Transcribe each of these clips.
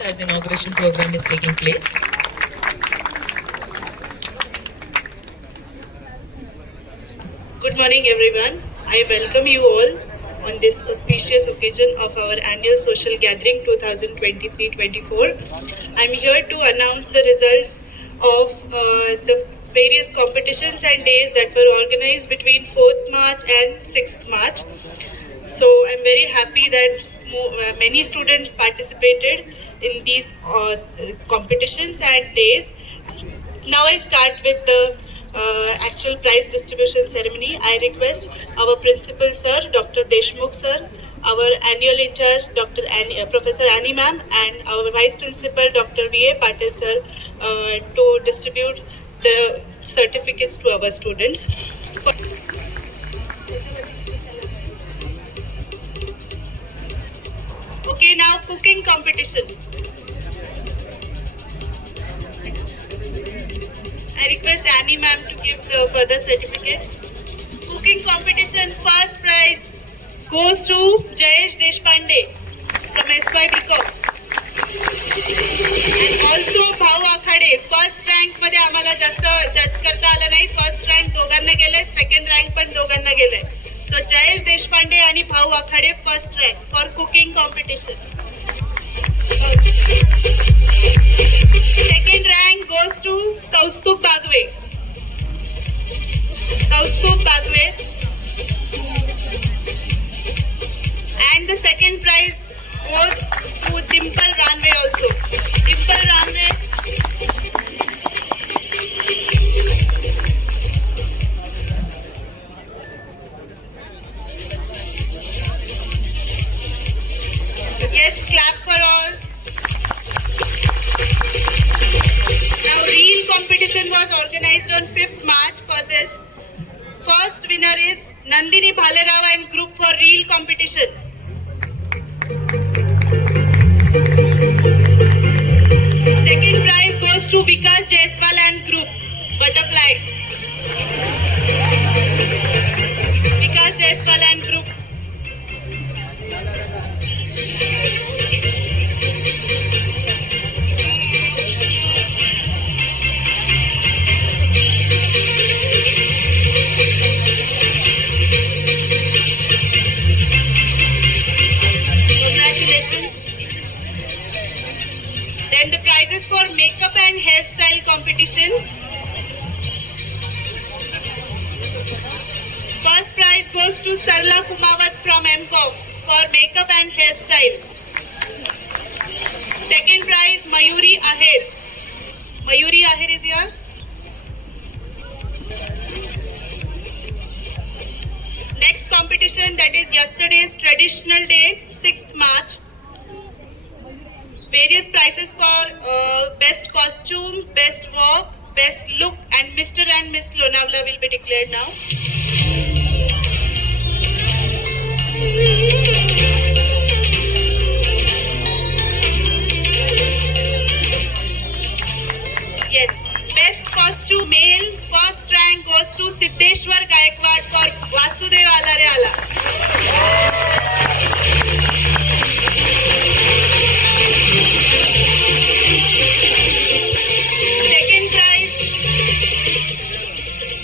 As inauguration program is taking place. Good morning, everyone. I welcome you all on this auspicious occasion of our annual social gathering 2023-24. I'm here to announce the results of the various competitions and days that were organized between 4th March and 6th March. So I'm very happy that many students participated in these competitions and days. Now I start with the actual prize distribution ceremony. I request our principal sir, Dr. Deshmukh sir, our annual in charge, Professor Annie ma'am, and our vice principal, Dr. V.A. Patil sir, to distribute the certificates to our students. Okay, now cooking competition. I request Annie ma'am to give the further certificates. Cooking competition first prize goes to Jayesh Deshpande from SY BCom. And also भाऊ आखाडे first rank मध्ये आम्हाला जास्त जज करता आलं नाही. First rank दोघांना गेले, सेकंड रँक पण दोघांना गेले. सो जयेश देशपांडे आणि भाऊ आखाडे first rank for cooking competition. Second rank goes to Kaustubh Bagwe. Kaustubh Bagwe. And the second prize goes to Dimple Ranve also. Dimple Ranve. Yes, clap for all. Now, reel competition was organized on 5th March for this. First winner is Nandini Bhalerao and group for reel competition. Second prize goes to Vikas Jaiswal and group, Butterfly. Vikas Jaiswal and group. Then the prizes for makeup and hairstyle competition. First prize goes to Sarla Kumawat from MCOM for makeup and hairstyle. Second prize Mayuri Ahir. Mayuri Ahir is here. Next competition, that is yesterday's traditional day, 6th March. Various prizes for best costume, best walk, best look, and Mr. and Miss Lonavala will be declared now. Yes, best costume male, first rank goes to Siddheshwar Gaikwad for Vasudev Alare Ala.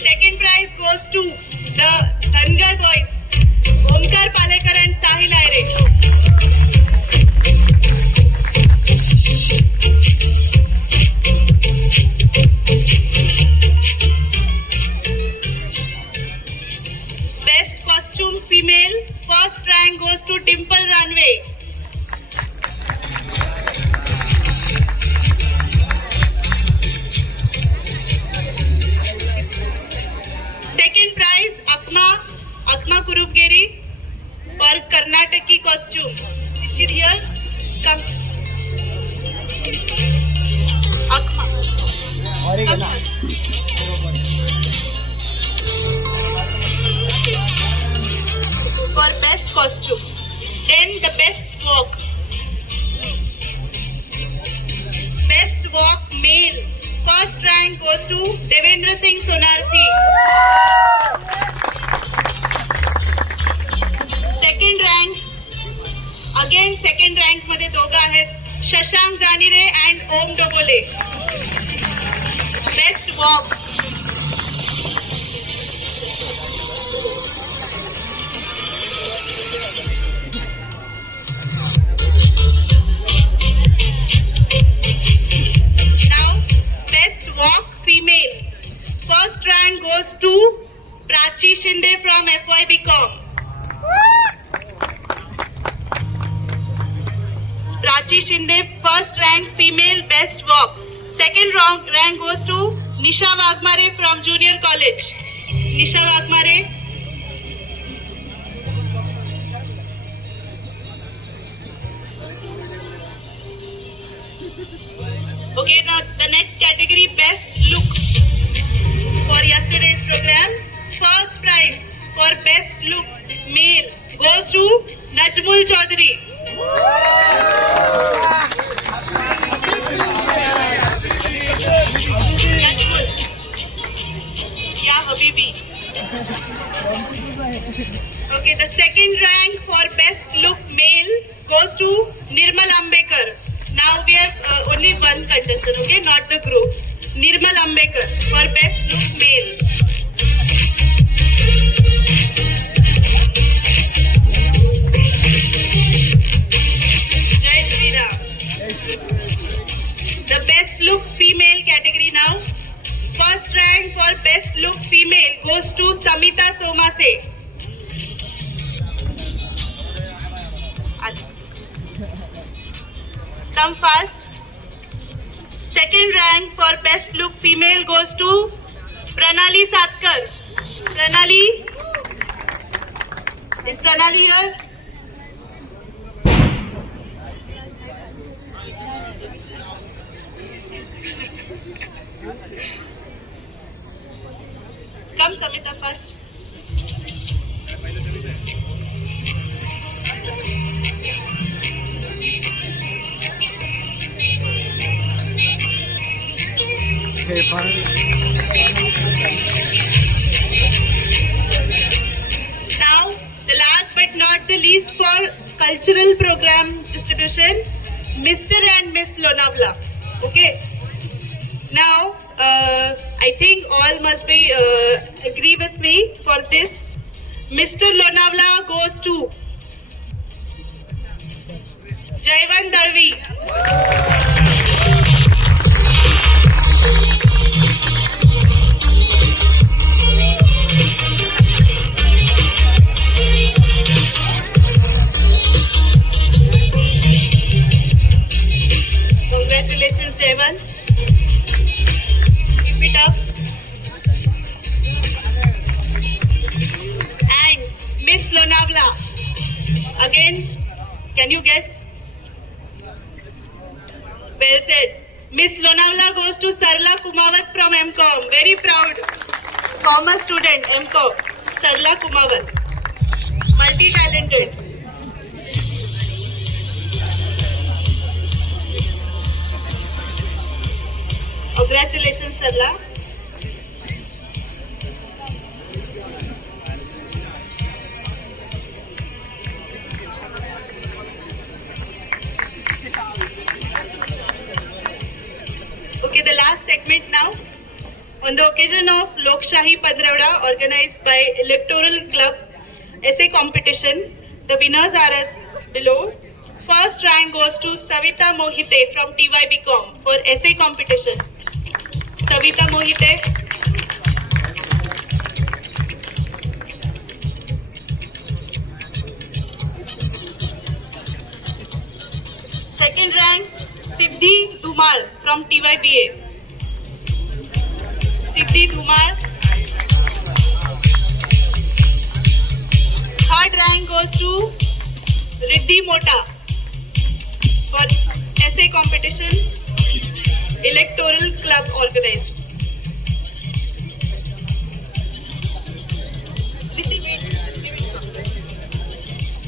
Second prize goes to the Dhangar boys, Omkar Palekar and Sahil Aire. Best costume female, first rank goes to Dimple Ranve. Second prize Akma Kurupgeri for Karnataki costume. Is she here? Come. Akma. Come. For best costume. Then the best walk. Best walk male. First rank goes to Devendra Singh Sonarthi. Second rank, again second rank मध्ये दोघं आहेत Shashank Zanire and Om Dobole. Best walk. Now, best walk female. First rank goes to Prachi Shinde from FYBCom. Prachi Shinde, first rank female best walk. Second rank goes to Nisha Wagmare from Junior College. Nisha Wagmare. Okay, now the next category, best look. For yesterday's program, first prize for best look male goes to Najmul Chaudhary. Najmul. Yeah, Habibi. Okay, the second rank for best look male goes to Nirmal Ambekar. Now we have only one contestant, okay, not the group. Nirmal Ambekar for best look male. Jai Shri Ram. The best look female category now. First rank for best look female goes to Samita Somase. Come fast. Second rank for best look female goes to Pranali Satkar. Pranali. Is Pranali here? Come Samita first. Now, the last but not the least for cultural program distribution, Mr. and Miss Lonavala. Okay. Now, I think all must be agree with me for this. Mr. Lonavala goes to Jaivan Darvi. Congratulations, Jaivan. Keep it up. And Miss Lonavala. Again, can you guess? Well said. Miss Lonavala goes to Sarla Kumawat from MCOM. Very proud. Commerce student, MCOM. Sarla Kumawat. Multi-talented. Congratulations, Sarla. Okay, the last segment now. On the occasion of Lok Shahi Padravda organized by Electoral Club essay competition, the winners are as below. First rank goes to Savita Mohite from TYBCom for essay competition. Savita Mohite. Second rank, Siddhi Dhumal from TYBA. Siddhi Dhumal. Third rank goes to Riddhi Mota for essay competition, Electoral Club organized.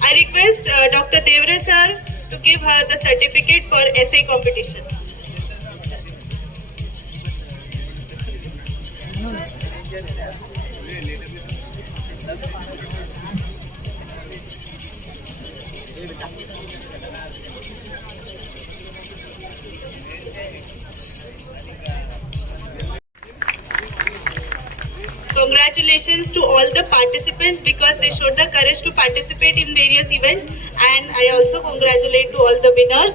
I request Dr. Devre sir to give her the certificate for essay competition. Congratulations to all the participants because they showed the courage to participate in various events, and I also congratulate to all the winners.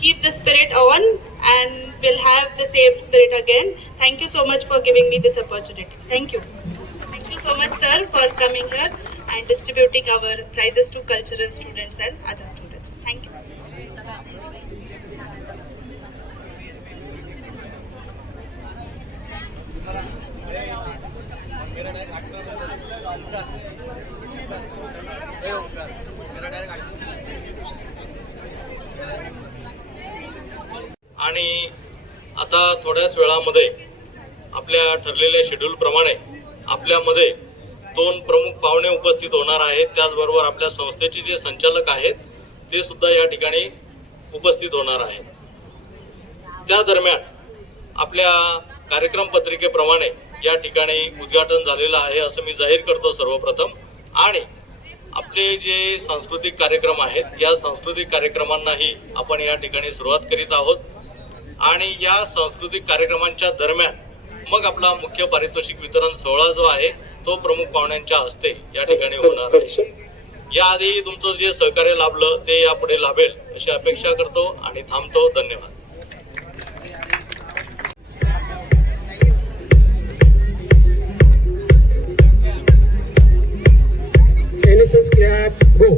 Keep the spirit on and we'll have the same spirit again. Thank you so much for giving me this opportunity. Thank you. Thank you so much, sir, for coming here and distributing our prizes to cultural students and other students. Thank you. आणि आता थोड्याच वेळामध्ये आपल्या ठरलेल्या schedule प्रमाणे आपल्यामध्ये 2 प्रमुख पाहुणे उपस्थित होणार आहेत. त्याचबरोबर आपल्या संस्थेचे जे संचालक आहेत ते सुद्धा या ठिकाणी उपस्थित होणार आहेत. त्या दरम्यान आपल्या कार्यक्रम पत्रिकेप्रमाणे या ठिकाणी उद्घाटन झालेलं आहे असं मी जाहीर करतो सर्वप्रथम. आणि आपले जे सांस्कृतिक कार्यक्रम आहेत या सांस्कृतिक कार्यक्रमांनाही आपण या ठिकाणी सुरुवात करीत आहोत. आणि या सांस्कृतिक कार्यक्रमांच्या दरम्यान मग आपला मुख्य पारितोषिक वितरण सोहळा जो आहे तो प्रमुख पाहुण्यांच्या हस्ते या ठिकाणी होणार आहे. याआधी तुमचं जे सहकार्य लाभलं ते यापुढे लाभेल अशी अपेक्षा करतो आणि थांबतो. धन्यवाद. NSS clap, go.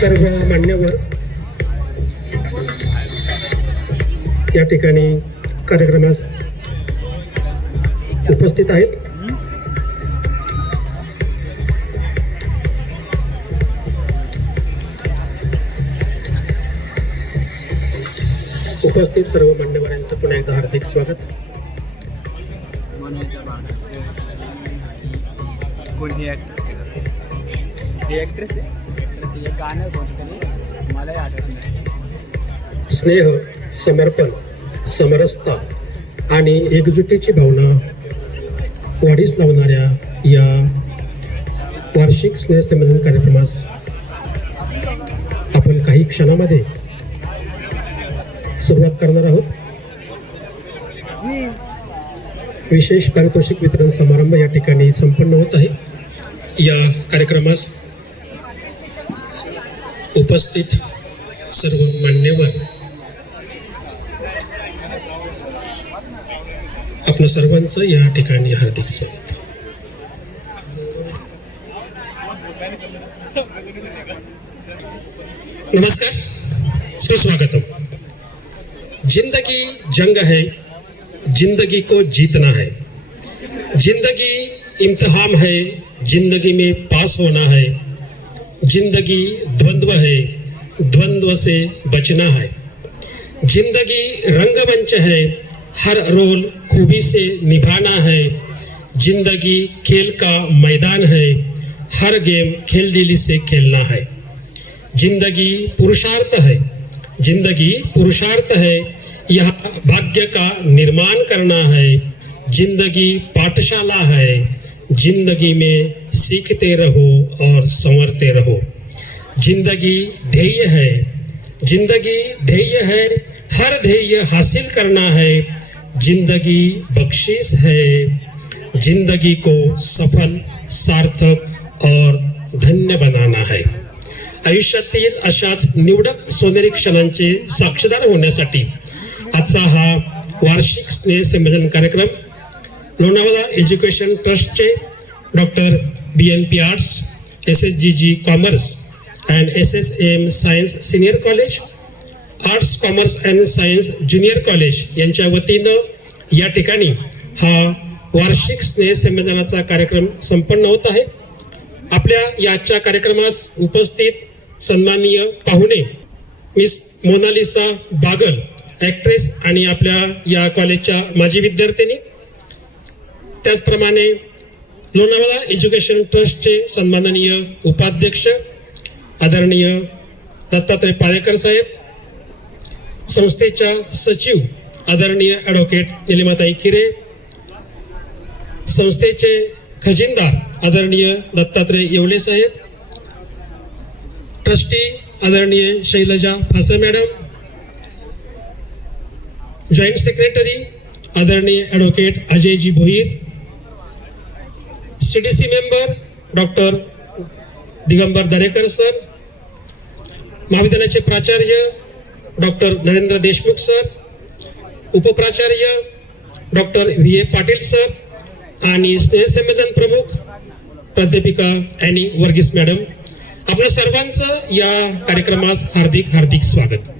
सर्व मान्यवर या ठिकाणी कार्यक्रमास उपस्थित आहेत. उपस्थित सर्व मान्यवरांचं पुन्हा एकदा हार्दिक स्वागत. कोणी ॲक्ट्रेस आहे? ॲक्ट्रेस आहे गाणं कोणतं मलाही आठवत नाही. स्नेह, समर्पण, समरसता आणि एकजुटीची भावना वाढीस लावणाऱ्या या वार्षिक स्नेहसंमेलन कार्यक्रमास आपण काही क्षणामध्ये सुरुवात करणार आहोत. विशेष पारितोषिक वितरण समारंभ या ठिकाणी संपन्न होत आहे. या कार्यक्रमास उपस्थित सर्व मान्यवर आपल्या सर्वांचं या ठिकाणी हार्दिक स्वागत. नमस्कार, सुस्वागतम. जिंदगी जंग है, जिंदगी को जीतना है. जिंदगी इम्तिहान है, जिंदगी में पास होना है. जिंदगी द्वंद्व है, द्वंद्व से बचना है. जिंदगी रंगमंच है, हर रोल खूबी से निभाना है. जिंदगी खेल का मैदान है, हर गेम खेल दिली से खेलना है. जिंदगी पुरुषार्थ है, जिंदगी पुरुषार्थ है, यह भाग्य का निर्माण करना है. जिंदगी पाठशाला है, जिंदगी में सीखते रहो और संवरते रहो. जिंदगी ध्येय है, जिंदगी ध्येय है, हर ध्येय हासिल करना है. जिंदगी बख्शीश है, जिंदगी को सफल, सार्थक और धन्य बनाना है. आयुष्यातील अशाच निवडक सोनेरी क्षणांचे साक्षीदार होण्यासाठी आजचा हा वार्षिक स्नेह संमेलन कार्यक्रम लोणावळा एज्युकेशन ट्रस्टचे doctor BNP arts, SSGG commerce and SSM science senior college, arts commerce and science junior college यांच्या वतीनं या ठिकाणी हा वार्षिक स्नेह संमेलनाचा कार्यक्रम संपन्न होत आहे. आपल्या याच्या कार्यक्रमास उपस्थित सन्माननीय पाहुणे मिस मोनालिसा बागल, ॲक्ट्रेस आणि आपल्या या कॉलेजच्या माजी विद्यार्थिनी, त्याचप्रमाणे लोणावळा एज्युकेशन ट्रस्टचे सन्माननीय उपाध्यक्ष आदरणीय दत्तात्रय पाळेकर साहेब, संस्थेच्या सचिव आदरणीय ॲडव्होकेट निलिमाताई खिरे, संस्थेचे खजिनदार आदरणीय दत्तात्रय येवले साहेब, ट्रस्टी आदरणीय Shailaja Phase madam, joint secretary आदरणीय advocate Ajayji Bhoir, CDC member doctor Digambar Darekar sir, महाविद्यालयाचे प्राचार्य डॉक्टर नरेंद्र देशमुख सर, उपप्राचार्य डॉक्टर VA पाटील सर आणि स्नेहसंमेलन प्रमुख प्राध्यापिका ॲनी वर्गीस मॅडम, आपल्या सर्वांचं या कार्यक्रमास हार्दिक हार्दिक स्वागत.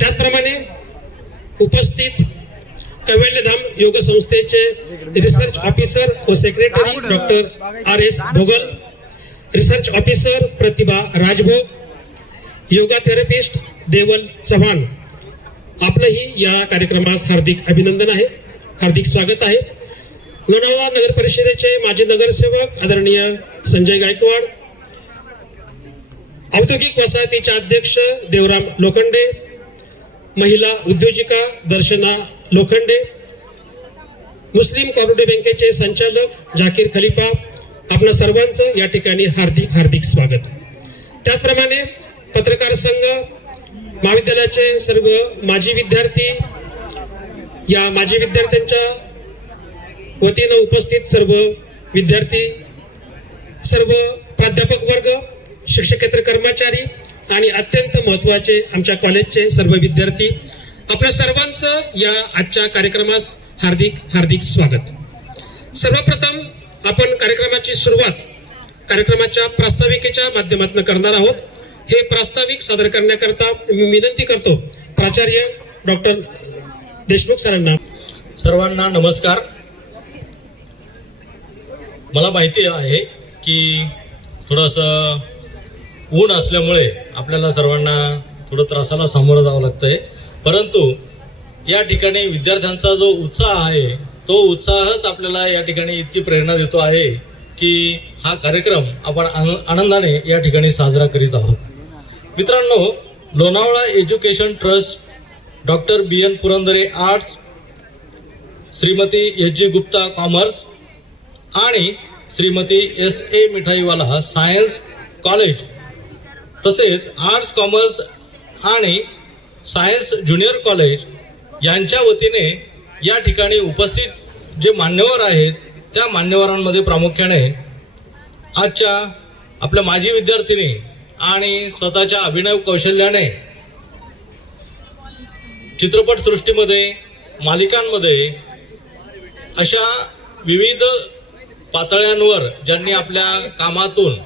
त्याचप्रमाणे उपस्थित कैवल्यधाम योग संस्थेचे रिसर्च ऑफिसर व secretary doctor RS Bhogal, research officer Pratibha Rajbhog, yoga therapist Deval Chavan, आपलंही या कार्यक्रमास हार्दिक अभिनंदन आहे, हार्दिक स्वागत आहे. लोणावळा नगर परिषदेचे माजी नगरसेवक आदरणीय संजय गायकवाड, औद्योगिक वसाहतीचे अध्यक्ष देवराम लोखंडे, महिला उद्योजिका दर्शना लोखंडे, मुस्लिम कोऑपरेटिव्ह बँकेचे संचालक जाकीर खलिफा, आपल्या सर्वांचं या ठिकाणी हार्दिक हार्दिक स्वागत. त्याचप्रमाणे पत्रकार संघ, महाविद्यालयाचे सर्व माजी विद्यार्थी, या माजी विद्यार्थ्यांच्या वतीनं उपस्थित सर्व विद्यार्थी, सर्व प्राध्यापक वर्ग, शिक्षकेतर कर्मचारी आणि अत्यंत महत्त्वाचे आमच्या कॉलेजचे सर्व विद्यार्थी, आपल्या सर्वांचं या आजच्या कार्यक्रमास हार्दिक हार्दिक स्वागत. सर्वप्रथम आपण कार्यक्रमाची सुरुवात कार्यक्रमाच्या प्रास्ताविकेच्या माध्यमातून करणार आहोत. हे प्रास्ताविक सादर करण्याकरता मी विनंती करतो प्राचार्य डॉक्टर देशमुख सरांना. सर्वांना नमस्कार. मला माहिती आहे की थोडंसं ऊन असल्यामुळे आपल्याला सर्वांना थोडं त्रासाला सामोरं जावं लागतंय, परंतु या ठिकाणी विद्यार्थ्यांचा जो उत्साह आहे तो उत्साहच आपल्याला या ठिकाणी इतकी प्रेरणा देतो आहे की हा कार्यक्रम आपण आनंदाने या ठिकाणी साजरा करीत आहोत. मित्रांनो, Lonavala education trust, doctor BN Purandare arts, Shrimati SG Gupta commerce आणि श्रीमती SA मिठाईवाला सायन्स कॉलेज, तसेच आर्ट्स कॉमर्स आणि सायन्स ज्युनियर कॉलेज यांच्या वतीने या ठिकाणी उपस्थित जे मान्यवर आहेत त्या मान्यवरांमध्ये प्रामुख्याने आजच्या आपल्या माजी विद्यार्थिनी आणि स्वतःच्या अभिनय कौशल्याने चित्रपटसृष्टीमध्ये, मालिकांमध्ये अशा विविध पातळ्यांवर ज्यांनी आपल्या कामातून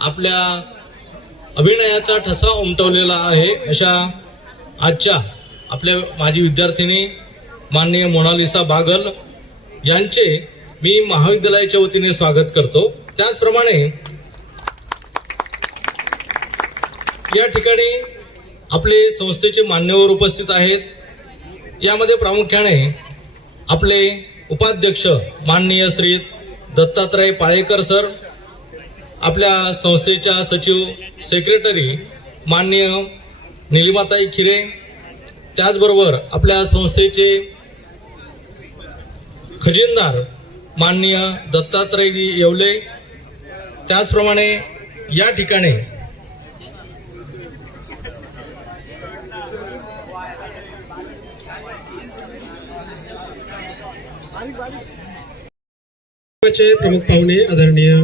आपल्या अभिनयाचा ठसा उमटवलेला आहे, अशा आजच्या आपल्या माजी विद्यार्थिनी माननीय मोनालिसा बागल यांचे मी महाविद्यालयाच्या वतीने स्वागत करतो. त्याचप्रमाणे या ठिकाणी आपले संस्थेचे मान्यवर उपस्थित आहेत. यामध्ये प्रामुख्याने आपले उपाध्यक्ष माननीय श्री दत्तात्रय पाळेकर सर, आपल्या संस्थेच्या सचिव सेक्रेटरी माननीय निलिमाताई खिरे, त्याचबरोबर आपल्या संस्थेचे खजिनदार माननीय दत्तात्रयजी येवले, त्याचप्रमाणे या ठिकाणी प्रमुख पाहुणे आदरणीय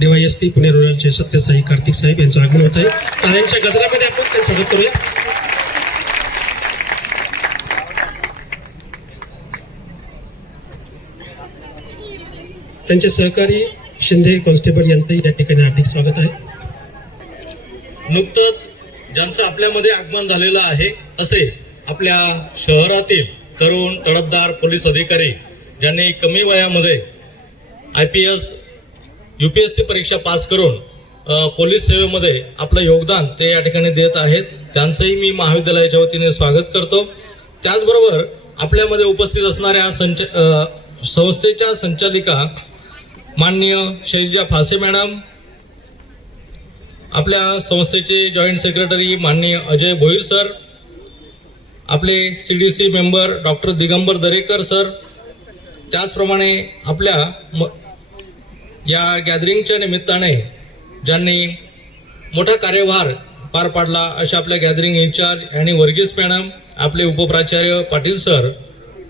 DYSP पुणे रुरलचे सत्यसाई कार्तिक साहेब यांचं आगमन होत आहे. टाळ्यांच्या गजरामध्ये आपण त्यांचं स्वागत करूया. त्यांचे सहकारी शिंदे कॉन्स्टेबल यांचंही या ठिकाणी हार्दिक स्वागत आहे. नुकतंच ज्यांचं आपल्यामध्ये आगमन झालेलं आहे असे आपल्या शहरातील तरुण तडफदार पोलीस अधिकारी ज्यांनी कमी वयामध्ये IPS UPSC परीक्षा पास करून पोलीस सेवेमध्ये आपलं योगदान ते या ठिकाणी देत आहेत, त्यांचंही मी महाविद्यालयाच्या वतीने स्वागत करतो. त्याचबरोबर आपल्यामध्ये उपस्थित असणाऱ्या संस्थेच्या संचालिका माननीय शैलजा फासे मॅडम, आपल्या संस्थेचे जॉईंट सेक्रेटरी माननीय अजय भोईर सर, आपले CDC member doctor Digambar Darekar sir, त्याचप्रमाणे आपल्या या गॅदरिंगच्या निमित्ताने ज्यांनी मोठा कार्यभार पार पाडला अशा आपल्या गॅदरिंग इन्चार्ज आणि वर्गीस मॅडम, आपले उपप्राचार्य पाटील सर,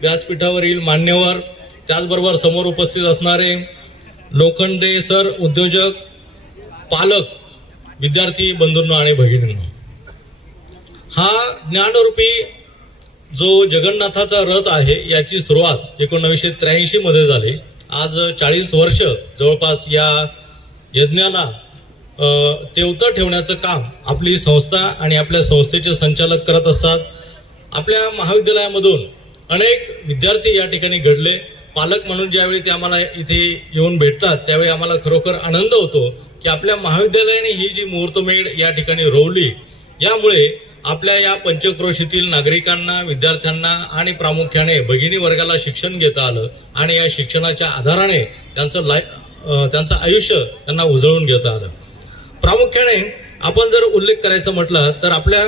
व्यासपीठावरील मान्यवर, त्याचबरोबर समोर उपस्थित असणारे लोखंडे सर, उद्योजक, पालक, विद्यार्थी बंधूंनो आणि भगिनींनो, हा ज्ञानरूपी जो जगन्नाथाचा रथ आहे याची सुरुवात 1983 मध्ये झाली. आज 40 वर्ष जवळपास या यज्ञाला तेवतं ठेवण्याचं काम आपली संस्था आणि आपल्या संस्थेचे संचालक करत असतात. आपल्या महाविद्यालयामधून अनेक विद्यार्थी या ठिकाणी घडले. पालक म्हणून ज्यावेळी ते आम्हाला इथे येऊन भेटतात त्यावेळी आम्हाला खरोखर आनंद होतो की आपल्या महाविद्यालयाने ही जी मुहूर्तमेढ या ठिकाणी रोवली, यामुळे आपल्या या पंचक्रोशीतील नागरिकांना, विद्यार्थ्यांना आणि प्रामुख्याने भगिनी वर्गाला शिक्षण घेता आलं आणि या शिक्षणाच्या आधाराने त्यांचं आयुष्य त्यांना उजळून घेता आलं. प्रामुख्याने आपण जर उल्लेख करायचा म्हटलं तर आपल्या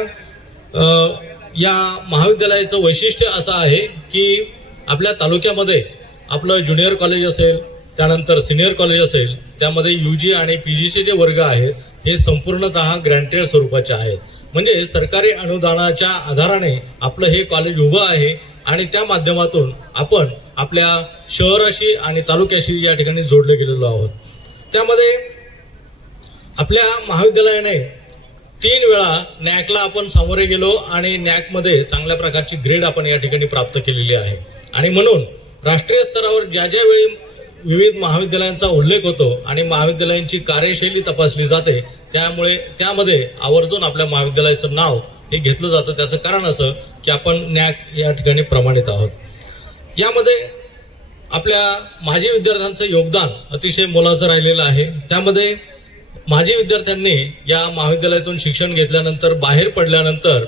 या महाविद्यालयाचं वैशिष्ट्य असं आहे की आपल्या तालुक्यामध्ये आपलं ज्युनियर कॉलेज असेल, त्यानंतर सिनियर कॉलेज असेल, त्यामध्ये UG आणि PGचे जे वर्ग आहेत हे संपूर्णतः ग्रँटेड स्वरूपाचे आहेत. म्हणजे सरकारी अनुदानाच्या आधाराने आपलं हे कॉलेज उभं आहे आणि त्या माध्यमातून आपण आपल्या शहराशी आणि तालुक्याशी या ठिकाणी जोडले गेलेलो आहोत. त्यामध्ये आपल्या महाविद्यालयाने 3 वेळा नॅकला आपण सामोरे गेलो आणि नॅकमध्ये चांगल्या प्रकारची ग्रेड आपण या ठिकाणी प्राप्त केलेली आहे. आणि म्हणून राष्ट्रीय स्तरावर ज्या वेळी विविध महाविद्यालयांचा उल्लेख होतो आणि महाविद्यालयांची कार्यशैली तपासली जाते, त्यामुळे त्यामध्ये आवर्जून आपल्या महाविद्यालयाचं नाव हे घेतलं जातं. त्याचं कारण असं की आपण नॅक या ठिकाणी प्रमाणित आहोत. यामध्ये आपल्या माजी विद्यार्थ्यांचं योगदान अतिशय मोलाचं राहिलेलं आहे. त्यामध्ये माजी विद्यार्थ्यांनी या महाविद्यालयातून शिक्षण घेतल्यानंतर बाहेर पडल्यानंतर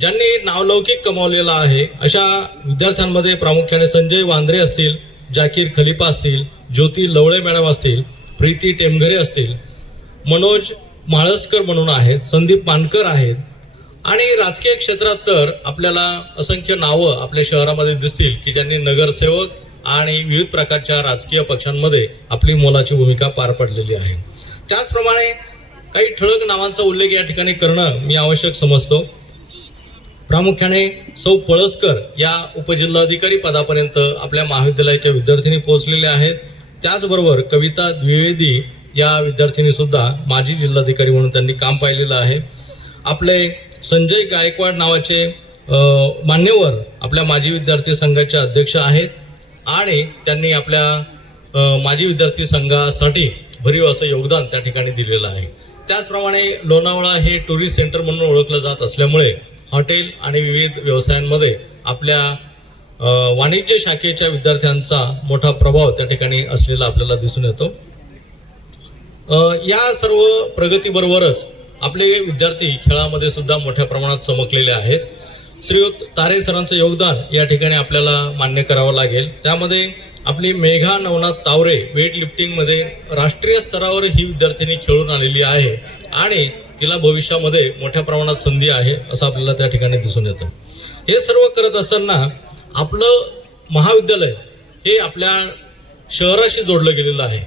ज्यांनी नावलौकिक कमावलेला आहे अशा विद्यार्थ्यांमध्ये प्रामुख्याने संजय वांद्रे असतील, जाकीर खलिफा असतील, ज्योती लवळे मॅडम असतील, प्रीती टेमघरे असतील, मनोज माळसकर म्हणून आहेत, संदीप मानकर आहेत आणि राजकीय क्षेत्रात तर आपल्याला असंख्य नावं आपल्या शहरामध्ये दिसतील की ज्यांनी नगरसेवक आणि विविध प्रकारच्या राजकीय पक्षांमध्ये आपली मोलाची भूमिका पार पडलेली आहे. त्याचप्रमाणे काही ठळक नावांचा उल्लेख या ठिकाणी करणं मी आवश्यक समजतो. प्रामुख्याने सौ पळसकर या उपजिल्हाधिकारी पदापर्यंत आपल्या महाविद्यालयाच्या विद्यार्थिनी पोहोचलेल्या आहेत. त्याचबरोबर कविता द्विवेदी या विद्यार्थिनी सुद्धा माजी जिल्हाधिकारी म्हणून त्यांनी काम पाहिलेलं आहे. आपले संजय गायकवाड नावाचे मान्यवर आपल्या माजी विद्यार्थी संघाचे अध्यक्ष आहेत आणि त्यांनी आपल्या माजी विद्यार्थी संघासाठी भरीव असं योगदान त्या ठिकाणी दिलेलं आहे. त्याचप्रमाणे लोणावळा हे टुरिस्ट सेंटर म्हणून ओळखलं जात असल्यामुळे हॉटेल आणि विविध व्यवसायांमध्ये आपल्या वाणिज्य शाखेच्या विद्यार्थ्यांचा मोठा प्रभाव त्या ठिकाणी असलेला आपल्याला दिसून येतो. या सर्व प्रगतीबरोबरच आपले विद्यार्थी खेळामध्ये सुद्धा मोठ्या प्रमाणात चमकलेले आहेत. श्रीयुत तारे सरांचं योगदान या ठिकाणी आपल्याला मान्य करावं लागेल. त्यामध्ये आपली मेघा नवनाथ तावरे वेट लिफ्टिंगमध्ये राष्ट्रीय स्तरावर ही विद्यार्थिनी खेळून आलेली आहे आणि तिला भविष्यामध्ये मोठ्या प्रमाणात संधी आहे असं आपल्याला त्या ठिकाणी दिसून येतं. हे सर्व करत असताना आपलं महाविद्यालय हे आपल्या शहराशी जोडलं गेलेलं आहे.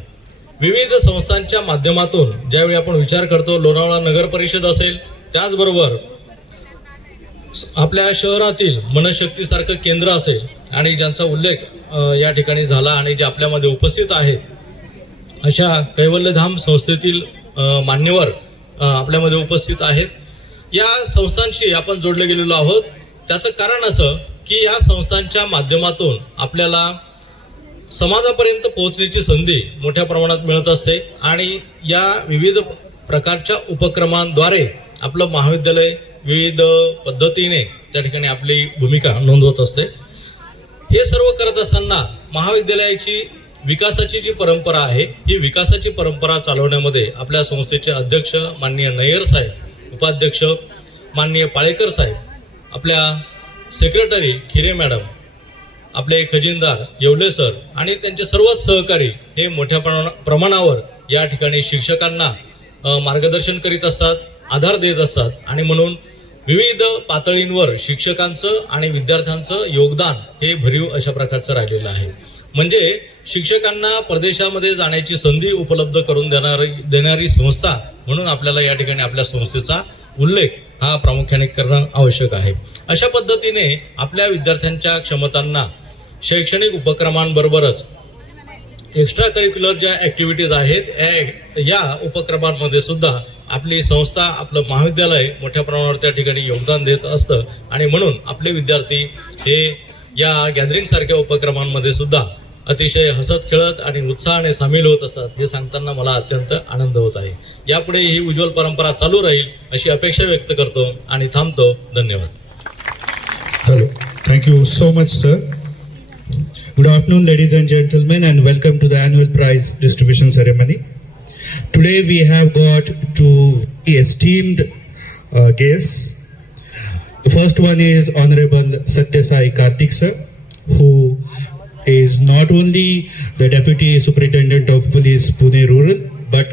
विविध संस्थांच्या माध्यमातून ज्यावेळी आपण विचार करतो, लोणावळा नगर परिषद असेल, त्याचबरोबर आपल्या शहरातील मनशक्तीसारखं केंद्र असेल आणि ज्यांचा उल्लेख या ठिकाणी झाला आणि जे आपल्यामध्ये उपस्थित आहेत अशा कैवल्यधाम संस्थेतील मान्यवर आपल्यामध्ये उपस्थित आहेत. या संस्थांशी आपण जोडले गेलेलो आहोत. त्याचं कारण असं की या संस्थांच्या माध्यमातून आपल्याला समाजापर्यंत पोहोचण्याची संधी मोठ्या प्रमाणात मिळत असते आणि या विविध प्रकारच्या उपक्रमांद्वारे आपलं महाविद्यालय विविध पद्धतीने त्या ठिकाणी आपली भूमिका नोंदवत असते. हे सर्व करत असताना महाविद्यालयाची विकासाची जी परंपरा आहे, ही विकासाची परंपरा चालवण्यामध्ये आपल्या संस्थेचे अध्यक्ष माननीय नय्यर साहेब, उपाध्यक्ष माननीय पाळेकर साहेब, आपल्या सेक्रेटरी खिरे मॅडम, आपले खजिनदार येवले सर आणि त्यांचे सर्वच सहकारी हे मोठ्या प्रमाणावर या ठिकाणी शिक्षकांना मार्गदर्शन करीत असतात, आधार देत असतात आणि म्हणून विविध पातळींवर शिक्षकांचं आणि विद्यार्थ्यांचं योगदान हे भरीव अशा प्रकारचं राहिलेलं आहे. म्हणजे शिक्षकांना परदेशामध्ये जाण्याची संधी उपलब्ध करून देणारी संस्था म्हणून आपल्याला या ठिकाणी आपल्या संस्थेचा उल्लेख हा प्रामुख्याने करणं आवश्यक आहे. अशा पद्धतीने आपल्या विद्यार्थ्यांच्या क्षमतांना शैक्षणिक उपक्रमांबरोबरच एक्स्ट्रा करिक्युलर ज्या ॲक्टिव्हिटीज आहेत या उपक्रमांमध्ये सुद्धा आपली संस्था, आपलं महाविद्यालय मोठ्या प्रमाणावर त्या ठिकाणी योगदान देत असतं आणि म्हणून आपले विद्यार्थी हे या गॅदरिंगसारख्या उपक्रमांमध्ये सुद्धा अतिशय हसत खेळत आणि उत्साहाने सामील होत असतात हे सांगताना मला अत्यंत आनंद होत आहे. यापुढे ही उज्ज्वल परंपरा चालू राहील अशी अपेक्षा व्यक्त करतो आणि थांबतो. धन्यवाद. Hello. Thank you so much, sir. Good afternoon, ladies and gentlemen, and welcome to the annual prize distribution ceremony. Today we have got two esteemed guests. The first one is Honorable Satya Sai Karthik sir, who is not only the Deputy Superintendent of Police Pune Rural, but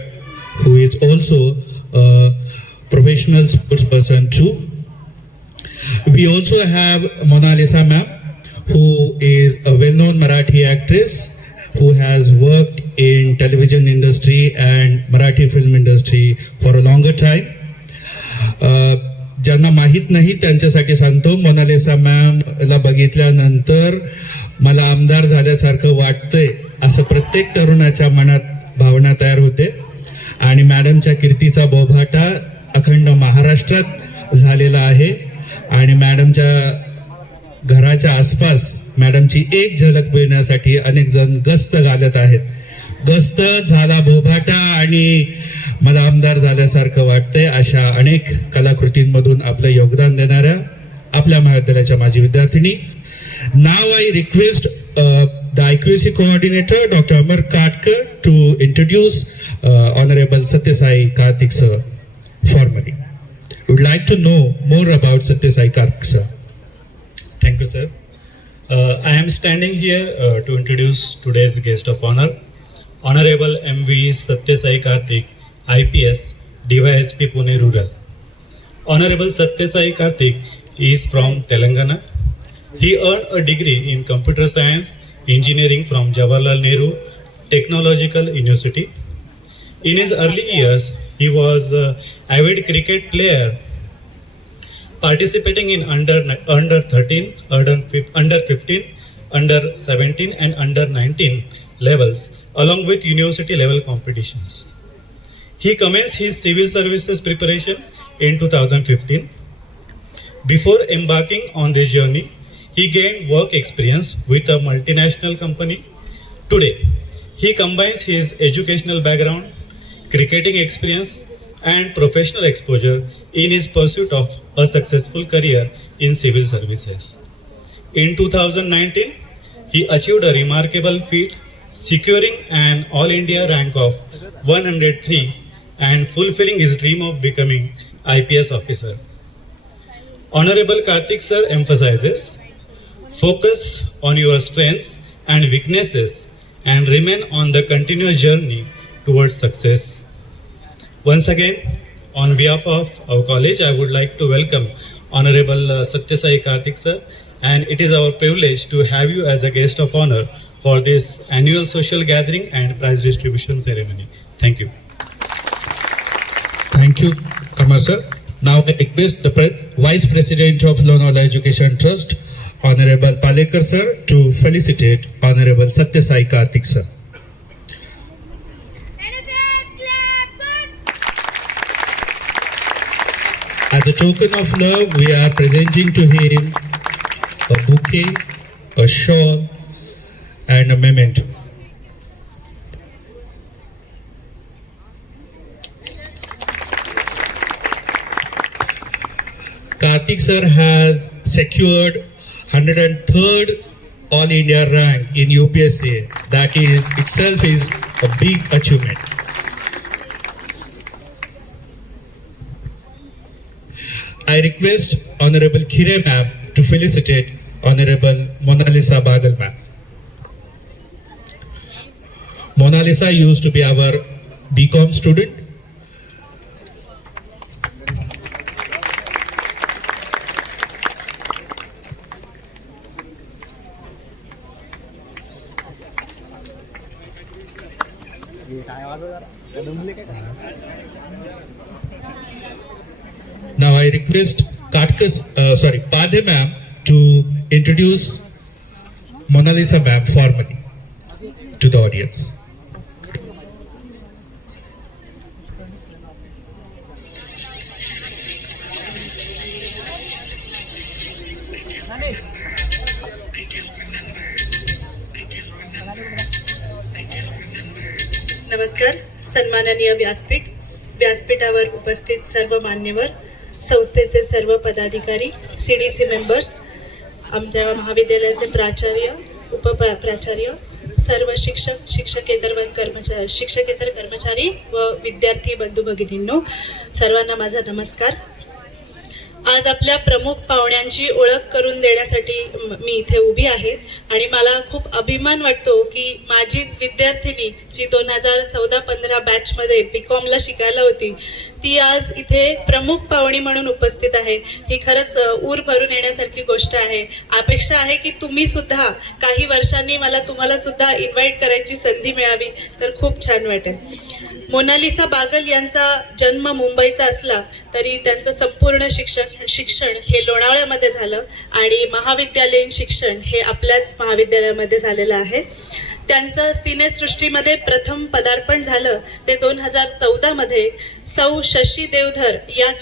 who is also a professional sports person too. We also have Mona Lisa ma'am, who is a well-known Marathi actress who has worked in television industry and Marathi film industry for a longer time. ज्यांना माहीत नाही त्यांच्यासाठी सांगतो, Mona Lisa मॅमला बघितल्यानंतर मला आमदार झाल्यासारखं वाटतंय असं प्रत्येक तरुणाच्या मनात भावना तयार होते आणि मॅडमच्या कीर्तीचा बोभाटा अखंड महाराष्ट्रात झालेला आहे आणि मॅडमच्या घराच्या आसपास मॅडमची एक झलक मिळण्यासाठी अनेक जण गस्त घालत आहेत. गस्त झाला बोभाटा आणि मला आमदार झाल्यासारखं वाटतंय अशा अनेक कलाकृतींमधून आपलं योगदान देणाऱ्या आपल्या महाविद्यालयाच्या माजी विद्यार्थिनी. नाव I request the IQAC coordinator Dr. Amar Katkar to introduce Honorable Satya Sai Karthik sir formally. Would like to know more about Satya Sai Karthik sir. Thank you, sir. I am standing here to introduce today's guest of honor, Honorable MV Satya Sai Karthik, IPS, DYSP Pune Rural. Honorable Satya Sai Karthik is from Telangana. He earned a degree in computer science engineering from Jawaharlal Nehru Technological University. In his early years, he was an avid cricket player, participating in under 13, under 15, under 17 and under 19 levels along with university level competitions. He commenced his civil services preparation in 2015. Before embarking on this journey, he gained work experience with a multinational company. Today, he combines his educational background, cricketing experience and professional exposure in his pursuit of a successful career in civil services. In 2019, he achieved a remarkable feat, securing an All India rank of 103 and fulfilling his dream of becoming IPS officer. Honorable Karthik sir emphasizes, focus on your strengths and weaknesses and remain on the continuous journey towards success. Once again, on behalf of our college, I would like to welcome Honorable Satya Sai Karthik sir, and it is our privilege to have you as a guest of honor for this annual social gathering and prize distribution ceremony. Thank you. Thank you, Kamar sir. Now I request the Vice President of Lonavala Education Trust, Honorable Palekar sir, to felicitate Honorable Satya Sai Karthik sir. As a token of love, we are presenting to him a bouquet, a shawl, and a memento. Karthik sir has secured 103rd All India rank in UPSA. That is itself is a big achievement. I request Honorable Khire ma'am to felicitate Honorable Mona Lisa Bagal ma'am. Mona Lisa used to be our BCom student. Now I request Padhe ma'am to introduce Mona Lisa ma'am formally to the audience. नमस्कार. सन्माननीय व्यासपीठावर उपस्थित सर्व मान्यवर, संस्थेचे सर्व पदाधिकारी, CDC members, आमच्या महाविद्यालयाचे प्राचार्य, उपप्राचार्य, सर्व शिक्षकेतर कर्मचारी व विद्यार्थी बंधू भगिनींनो, सर्वांना माझा नमस्कार. आज आपल्या प्रमुख पाहुण्यांची ओळख करून देण्यासाठी मी इथे उभी आहे आणि मला खूप अभिमान वाटतो की माझीच विद्यार्थिनी जी 2014-15 बॅचमध्ये BComला शिकायला होती ती आज इथे प्रमुख पाहुणी म्हणून उपस्थित आहे. ही खरंच ऊर भरून येण्यासारखी गोष्ट आहे. अपेक्षा आहे की तुम्ही सुद्धा काही वर्षांनी मला तुम्हाला सुद्धा इन्व्हाइट करायची संधी मिळावी तर खूप छान वाटेल. मोनालिसा बागल यांचा जन्म मुंबईचा असला तरी त्यांचं संपूर्ण शिक्षण हे लोणावळ्यामध्ये झालं आणि महाविद्यालयीन शिक्षण हे आपल्याच महाविद्यालयामध्ये झालेलं आहे. त्यांचं सिनेसृष्टीमध्ये प्रथम पदार्पण झालं ते 2014मध्ये सौ शशी देवधर या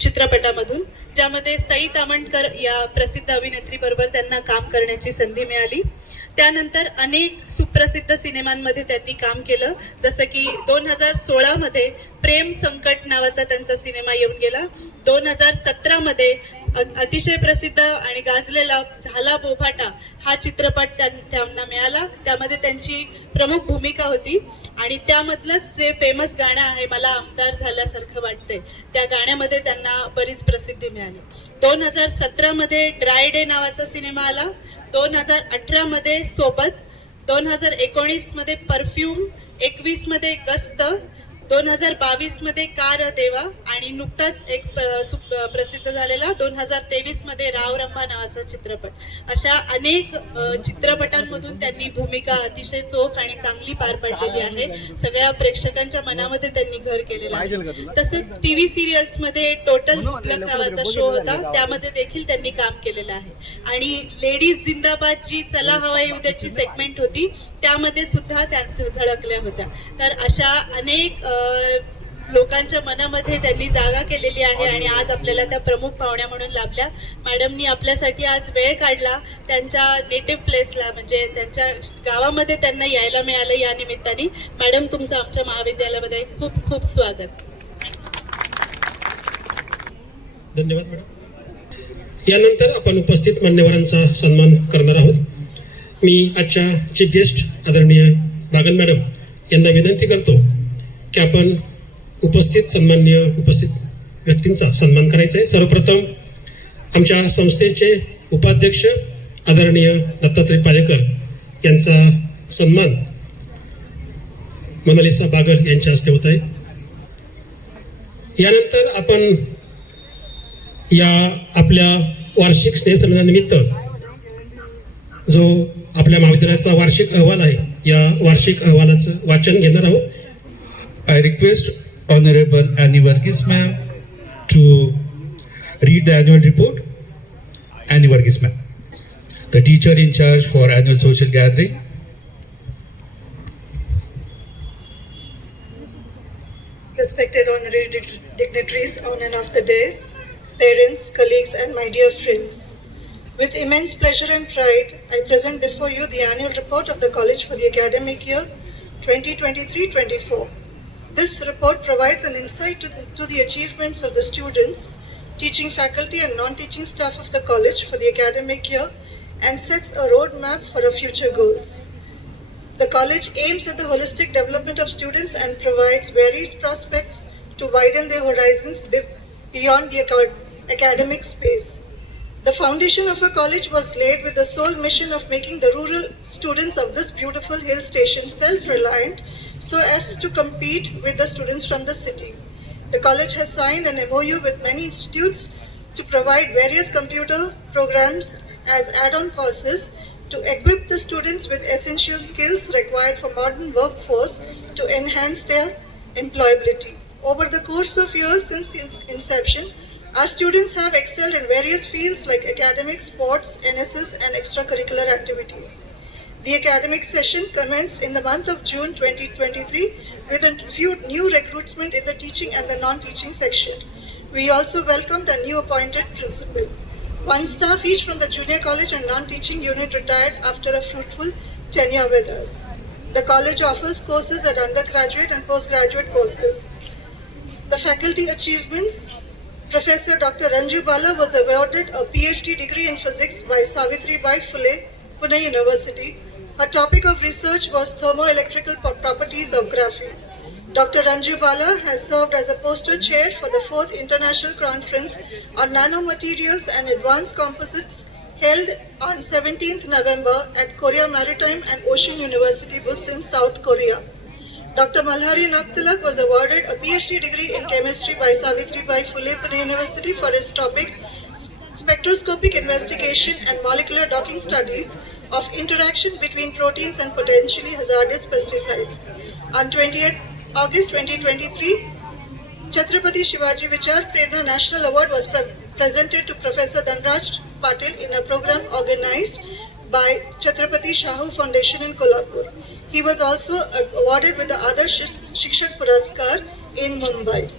चित्रपटामधून, ज्यामध्ये सई तामणकर या प्रसिद्ध अभिनेत्रीबरोबर त्यांना काम करण्याची संधी मिळाली. त्यानंतर अनेक सुप्रसिद्ध सिनेमांमध्ये त्यांनी काम केलं, जसं की 2016मध्ये प्रेम संकट नावाचा त्यांचा सिनेमा येऊन गेला. 2017मध्ये अतिशय प्रसिद्ध आणि गाजलेला झाला बोभाटा हा चित्रपट त्यांना मिळाला. त्यामध्ये त्यांची प्रमुख भूमिका होती आणि त्यामधलंच जे फेमस गाणं आहे मला आमदार झाल्यासारखं वाटतंय, त्या गाण्यामध्ये त्यांना बरीच प्रसिद्धी मिळाली. 2017मध्ये ड्राय डे नावाचा सिनेमा आला. 2018मध्ये सोबत, 2019मध्ये परफ्यूम, 21मध्ये गस्त, 2022मध्ये कार देवा आणि नुकताच एक प्रसिद्ध झालेला 2023मध्ये राव रंभा नावाचा चित्रपट. अशा अनेक चित्रपटांमधून त्यांनी भूमिका अतिशय चोख आणि चांगली पार पाडलेली आहे. सगळ्या प्रेक्षकांच्या मनामध्ये त्यांनी घर केलेलं आहे. तसेच TV सिरियल्समध्ये टोटल प्लग नावाचा शो होता, त्यामध्ये देखील त्यांनी काम केलेलं आहे. आणि लेडीज जिंदाबाद जी चला हवाई उद्याची सेगमेंट होती त्यामध्ये सुद्धा त्या झळकल्या होत्या. तर अशा अनेक लोकांच्या मनामध्ये त्यांनी जागा केलेली आहे आणि आज आपल्याला त्या प्रमुख पाहुण्या म्हणून लाभल्या. मॅडमनी आपल्यासाठी आज वेळ काढला, त्यांच्या नेटिव्ह प्लेसला म्हणजे त्यांच्या गावामध्ये त्यांना यायला मिळालं. या निमित्ताने मॅडम तुमचं आमच्या महाविद्यालयामध्ये खूप खूप स्वागत. धन्यवाद मॅडम. यानंतर आपण उपस्थित मान्यवरांचा सन्मान करणार आहोत. मी आजच्या चीफ गेस्ट आदरणीय बागल मॅडम यांना विनंती करतो की आपण उपस्थित व्यक्तींचा सन्मान करायचा आहे. सर्वप्रथम आमच्या संस्थेचे उपाध्यक्ष आदरणीय दत्तात्रय पालेकर यांचा सन्मान मोनालिसा बागल यांच्या हस्ते होत आहे. यानंतर आपण या आपल्या वार्षिक स्नेहसन्मानानिमित्त जो आपल्या महाविद्यालयाचा वार्षिक अहवाल आहे या वार्षिक अहवालाचं वाचन घेणार आहोत. I request Honorable Annie Varghese ma'am to read the annual report. Annie Varghese ma'am, the teacher in charge for annual social gathering. Respected honorary dignitaries on and off the days, parents, colleagues and my dear friends. With immense pleasure and pride, I present before you the annual report of the college for the academic year 2023-24. This report provides an insight to the achievements of the students, teaching faculty and non-teaching staff of the college for the academic year and sets a roadmap for our future goals. The college aims at the holistic development of students and provides various prospects to widen their horizons beyond the academic space. The foundation of our college was laid with the sole mission of making the rural students of this beautiful hill station self-reliant so as to compete with the students from the city. The college has signed an MOU with many institutes to provide various computer programs as add-on courses to equip the students with essential skills required for modern workforce to enhance their employability. Over the course of years since its inception, our students have excelled in various fields like academics, sports, NSS, and extracurricular activities. The academic session commenced in the month of June 2023 with a few new recruitment in the teaching and the non-teaching section. We also welcomed a new appointed principal. One staff each from the junior college and non-teaching unit retired after a fruitful tenure with us. The college offers courses at undergraduate and postgraduate courses. The faculty achievements: Professor Dr. Ranju Bala was awarded a PhD degree in physics by Savitribai Phule, Pune University. Her topic of research was thermoelectrical properties of graphene. Dr. Ranju Bala has served as a poster chair for the 4th International Conference on Nanomaterials and Advanced Composites held on 17th November at Korea Maritime and Ocean University, Busan, South Korea. Dr. Malhari Nagtilak was awarded a PhD degree in chemistry by Savitribai Phule, Pune University for his topic Spectroscopic Investigation and Molecular Docking Studies of Interaction Between Proteins and Potentially Hazardous Pesticides. On 28th August 2023, Chhatrapati Shivaji Vichar Prerna National Award was presented to Professor Dhanraj Patil in a program organized by Chhatrapati Shahu Foundation in Kolhapur. He was also awarded with the Adarsh Shikshak Puraskar in Mumbai.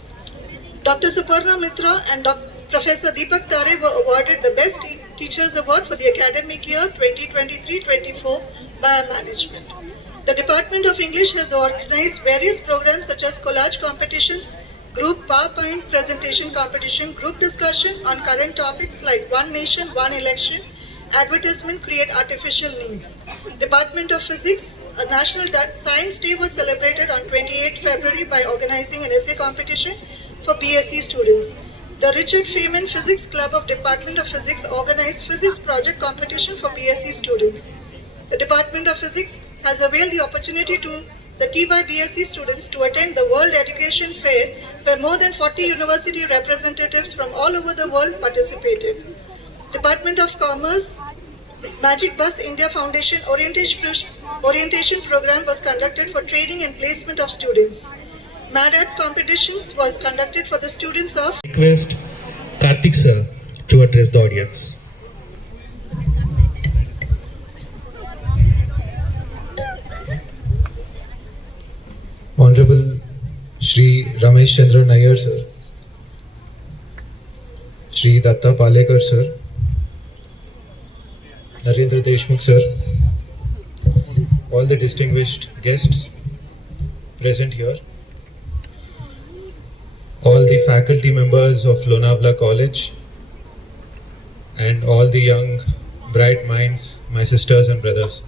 Dr. Suparna Mitra and Professor Deepak Tare were awarded the Best Teachers Award for the academic year 2023-24 by management. The Department of English has organized various programs such as collage competitions, group PowerPoint presentation competition, group discussion on current topics like One Nation, One Election, advertisement create artificial needs. Department of Physics, a National Science Day was celebrated on 28 February by organizing an essay competition for BSc students. The Richard Feynman Physics Club of Department of Physics organized physics project competition for BSc students. The Department of Physics has availed the opportunity to the TY BSc students to attend the World Education Fair where more than 40 university representatives from all over the world participated. Department of Commerce Magic Bus India Foundation orientation program was conducted for training and placement of students. Mad Arts competitions was conducted for the students of Request Karthik sir to address the audience. Honorable Shri Ramesh Chandra Nair sir, Shri Datta Palekar sir, Narendra Deshmukh sir, all the distinguished guests present here, all the faculty members of Lonavla College, and all the young bright minds, my sisters and brothers.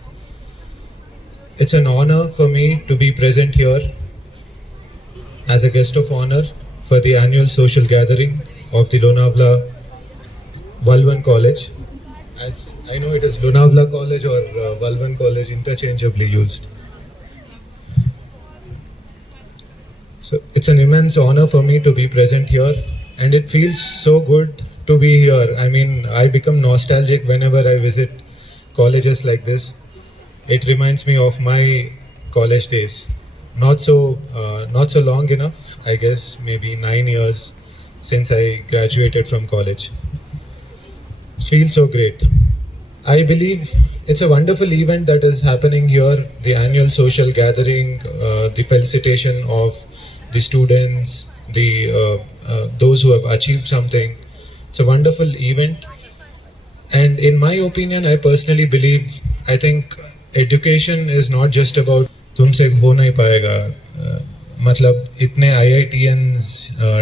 It's an honor for me to be present here as a guest of honor for the annual social gathering of the Lonavla Valvan College. As I know, it is Lonavla College or Valvan College interchangeably used. So it's an immense honor for me to be present here, and it feels so good to be here. I mean, I become nostalgic whenever I visit colleges like this. It reminds me of my college days. Not so long enough, I guess, maybe 9 years since I graduated from college. It feels so great. I believe it's a wonderful event that is happening here, the annual social gathering, the felicitation of the students, those who have achieved something. It's a wonderful event. And in my opinion, I personally believe, I think education is not just about तुमसे हो नहीं पाएगा, मतलब इतने IITians,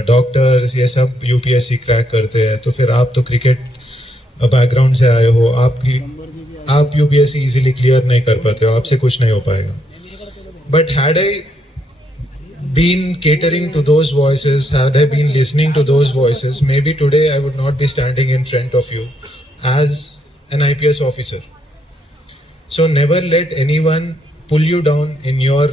doctors ये सब UPSC crack करते हैं, तो फिर आप तो क्रिकेट बैकग्राउंड से आए हो, आप UPSC इजीली क्लियर नहीं कर पाते हो, आपसे कुछ नहीं हो पाएगा. But had I been catering to those voices, had I been listening to those voices, maybe today I would not be standing in front of you as an IPS officer. So never let anyone pull you down in your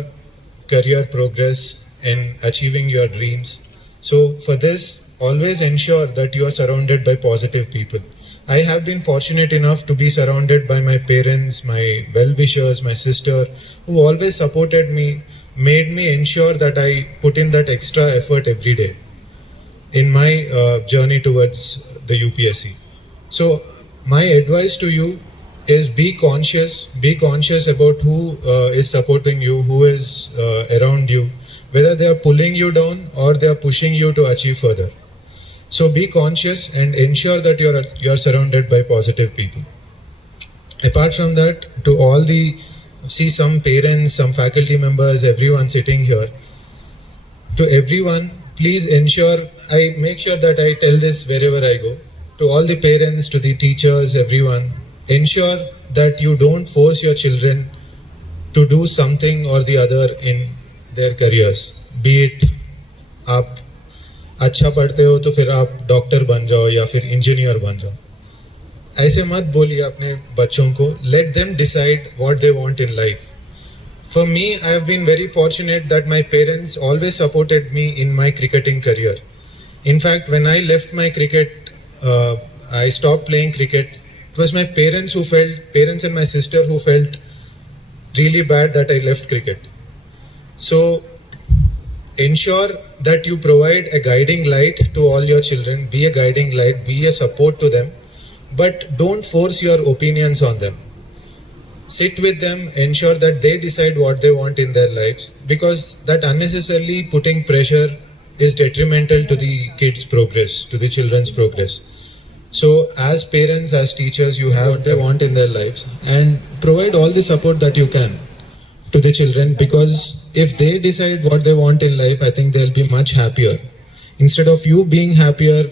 career progress in achieving your dreams. So for this, always ensure that you are surrounded by positive people. I have been fortunate enough to be surrounded by my parents, my well-wishers, my sister, who always supported me, made me ensure that I put in that extra effort every day in my journey towards the UPSC. So my advice to you is be conscious about who is supporting you, who is around you, whether they are pulling you down or they are pushing you to achieve further. So be conscious and ensure that you are surrounded by positive people. Apart from that, to all see some parents, some faculty members, everyone sitting here, to everyone, please make sure that I tell this wherever I go. To all the parents, to the teachers, everyone, ensure that you don't force your children to do something or the other in their careers. Be it आप अच्छा पढ़ते हो तो फिर आप doctor बन जाओ या फिर इंजीनियर बन जाओ. ऐसे मत बोलिए अपने बच्चों को. Let them decide what they want in life. For me, I have been very fortunate that my parents always supported me in my cricketing career. In fact, when I left my cricket, I stopped playing cricket. It was my parents and my sister who felt really bad that I left cricket. So ensure that you provide a guiding light to all your children. Be a guiding light, be a support to them, but don't force your opinions on them. Sit with them, ensure that they decide what they want in their lives, because that unnecessarily putting pressure is detrimental to the kids' progress, to the children's progress. So as parents, as teachers, you have what they want in their lives and provide all the support that you can to the children, because if they decide what they want in life, I think they'll be much happier. Instead of you being happier,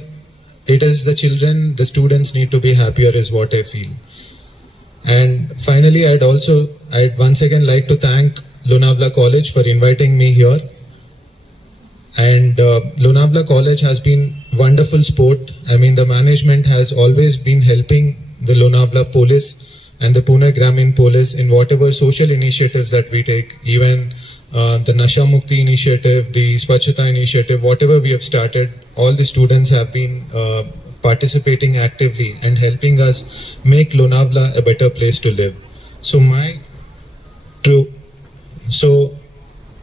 it is the children, the students need to be happier is what I feel. And finally, I'd once again like to thank Lonavala College for inviting me here. And Lonavala College has been wonderful sport. I mean, the management has always been helping the Lonavala Police and the Pune Gramin Police in whatever social initiatives that we take, even the Nasha Mukti initiative, the Swachhata initiative, whatever we have started, all the students have been participating actively and helping us make Lonavala a better place to live. So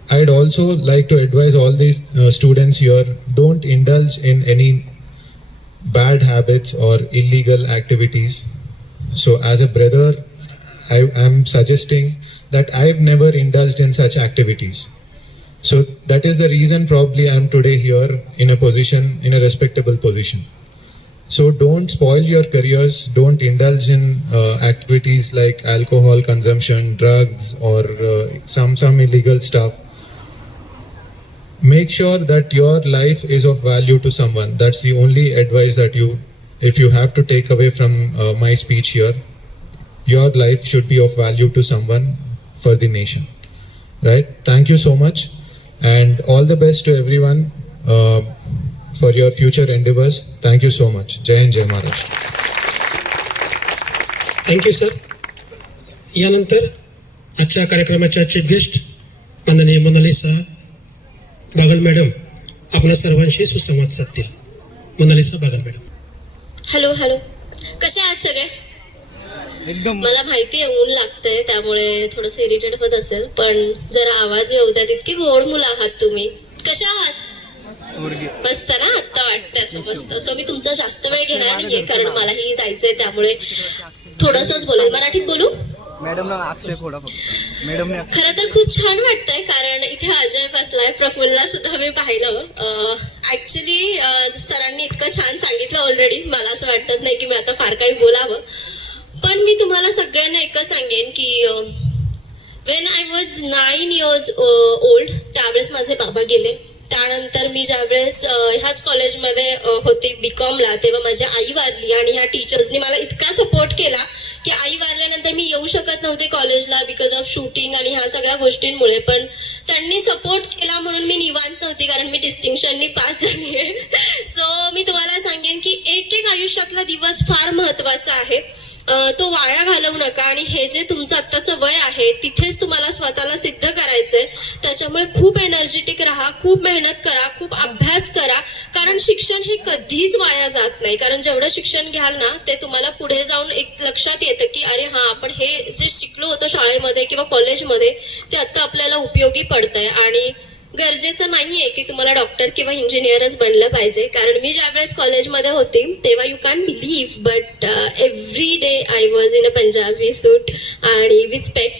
I'd also like to advise all these students here, don't indulge in any bad habits or illegal activities. So as a brother, I am suggesting that I've never indulged in such activities. So that is the reason probably I'm today here in a respectable position. So don't spoil your careers, don't indulge in activities like alcohol consumption, drugs, or some illegal stuff. Make sure that your life is of value to someone. That's the only advice that if you have to take away from my speech here, your life should be of value to someone for the nation. Right? Thank you so much, and all the best to everyone for your future endeavors. Thank you so much. Jai Hind, Jai Maharashtra. Thank you sir. यानंतर आजच्या कार्यक्रमाच्या chief guest माननीय Mona Lisa Bagal madam आपल्या सर्वांशी सुसंवाद साधतील. Mona Lisa Bagal madam. Hello कसे आहात सगळे? एकदम मला माहिती आहे ऊन लागतंय त्यामुळे थोडस इरिटेट होत असेल, पण जरा आवाज येऊ द्या. इतकी गोड मुलं आहात तुम्ही. कशा आहात? मस्त ना? आता वाटतंय असं मस्त. सो मी तुमचा जास्त वेळ घेणार नाहीये कारण मलाही जायचंय, त्यामुळे थोडंसंच बोलेल. मराठीत बोलू? खरं तर खूप छान वाटतंय कारण इथे अजय बसलाय, प्रफुल्लला सुद्धा मी पाहिलं. ऍक्च्युली सरांनी इतकं छान सांगितलं ऑलरेडी, मला असं वाटत नाही की मी आता फार काही बोलावं. पण मी तुम्हाला सगळ्यांना एकच सांगेन की when I was 9 years old त्यावेळेस माझे बाबा गेले. त्यानंतर मी ज्यावेळेस ह्याच कॉलेजमध्ये होते BComला, तेव्हा माझी आई वारली आणि ह्या टीचर्सनी मला इतका सपोर्ट केला की आई वारल्यानंतर मी येऊ शकत नव्हते कॉलेजला बिकॉज ऑफ शूटिंग आणि ह्या सगळ्या गोष्टींमुळे. पण त्यांनी सपोर्ट केला म्हणून मी निवांत नव्हती, कारण मी डिस्टिंक्शननी पास झाली आहे. सो मी तुम्हाला सांगेन की एक आयुष्यातला दिवस फार महत्त्वाचा आहे. तो वाया घालवू नका. आणि हे जे तुमचं आत्ताचं वय आहे तिथेच तुम्हाला स्वतःला सिद्ध करायचंय. त्याच्यामुळे खूप एनर्जेटिक राहा, खूप मेहनत करा, खूप अभ्यास करा. कारण शिक्षण हे कधीच वाया जात नाही. कारण जेवढं शिक्षण घ्याल ना ते तुम्हाला पुढे जाऊन एक लक्षात येतं की अरे हा, आपण हे जे शिकलो होतो शाळेमध्ये किंवा कॉलेजमध्ये ते आता आपल्याला उपयोगी पडतंय. आणि गरजेचं नाहीये की तुम्हाला डॉक्टर किंवा इंजिनियरच बनलं पाहिजे. कारण मी ज्यावेळेस कॉलेजमध्ये होती तेव्हा you can believe but every day I was in a Punjabi suit आणि विथ स्पेक्स.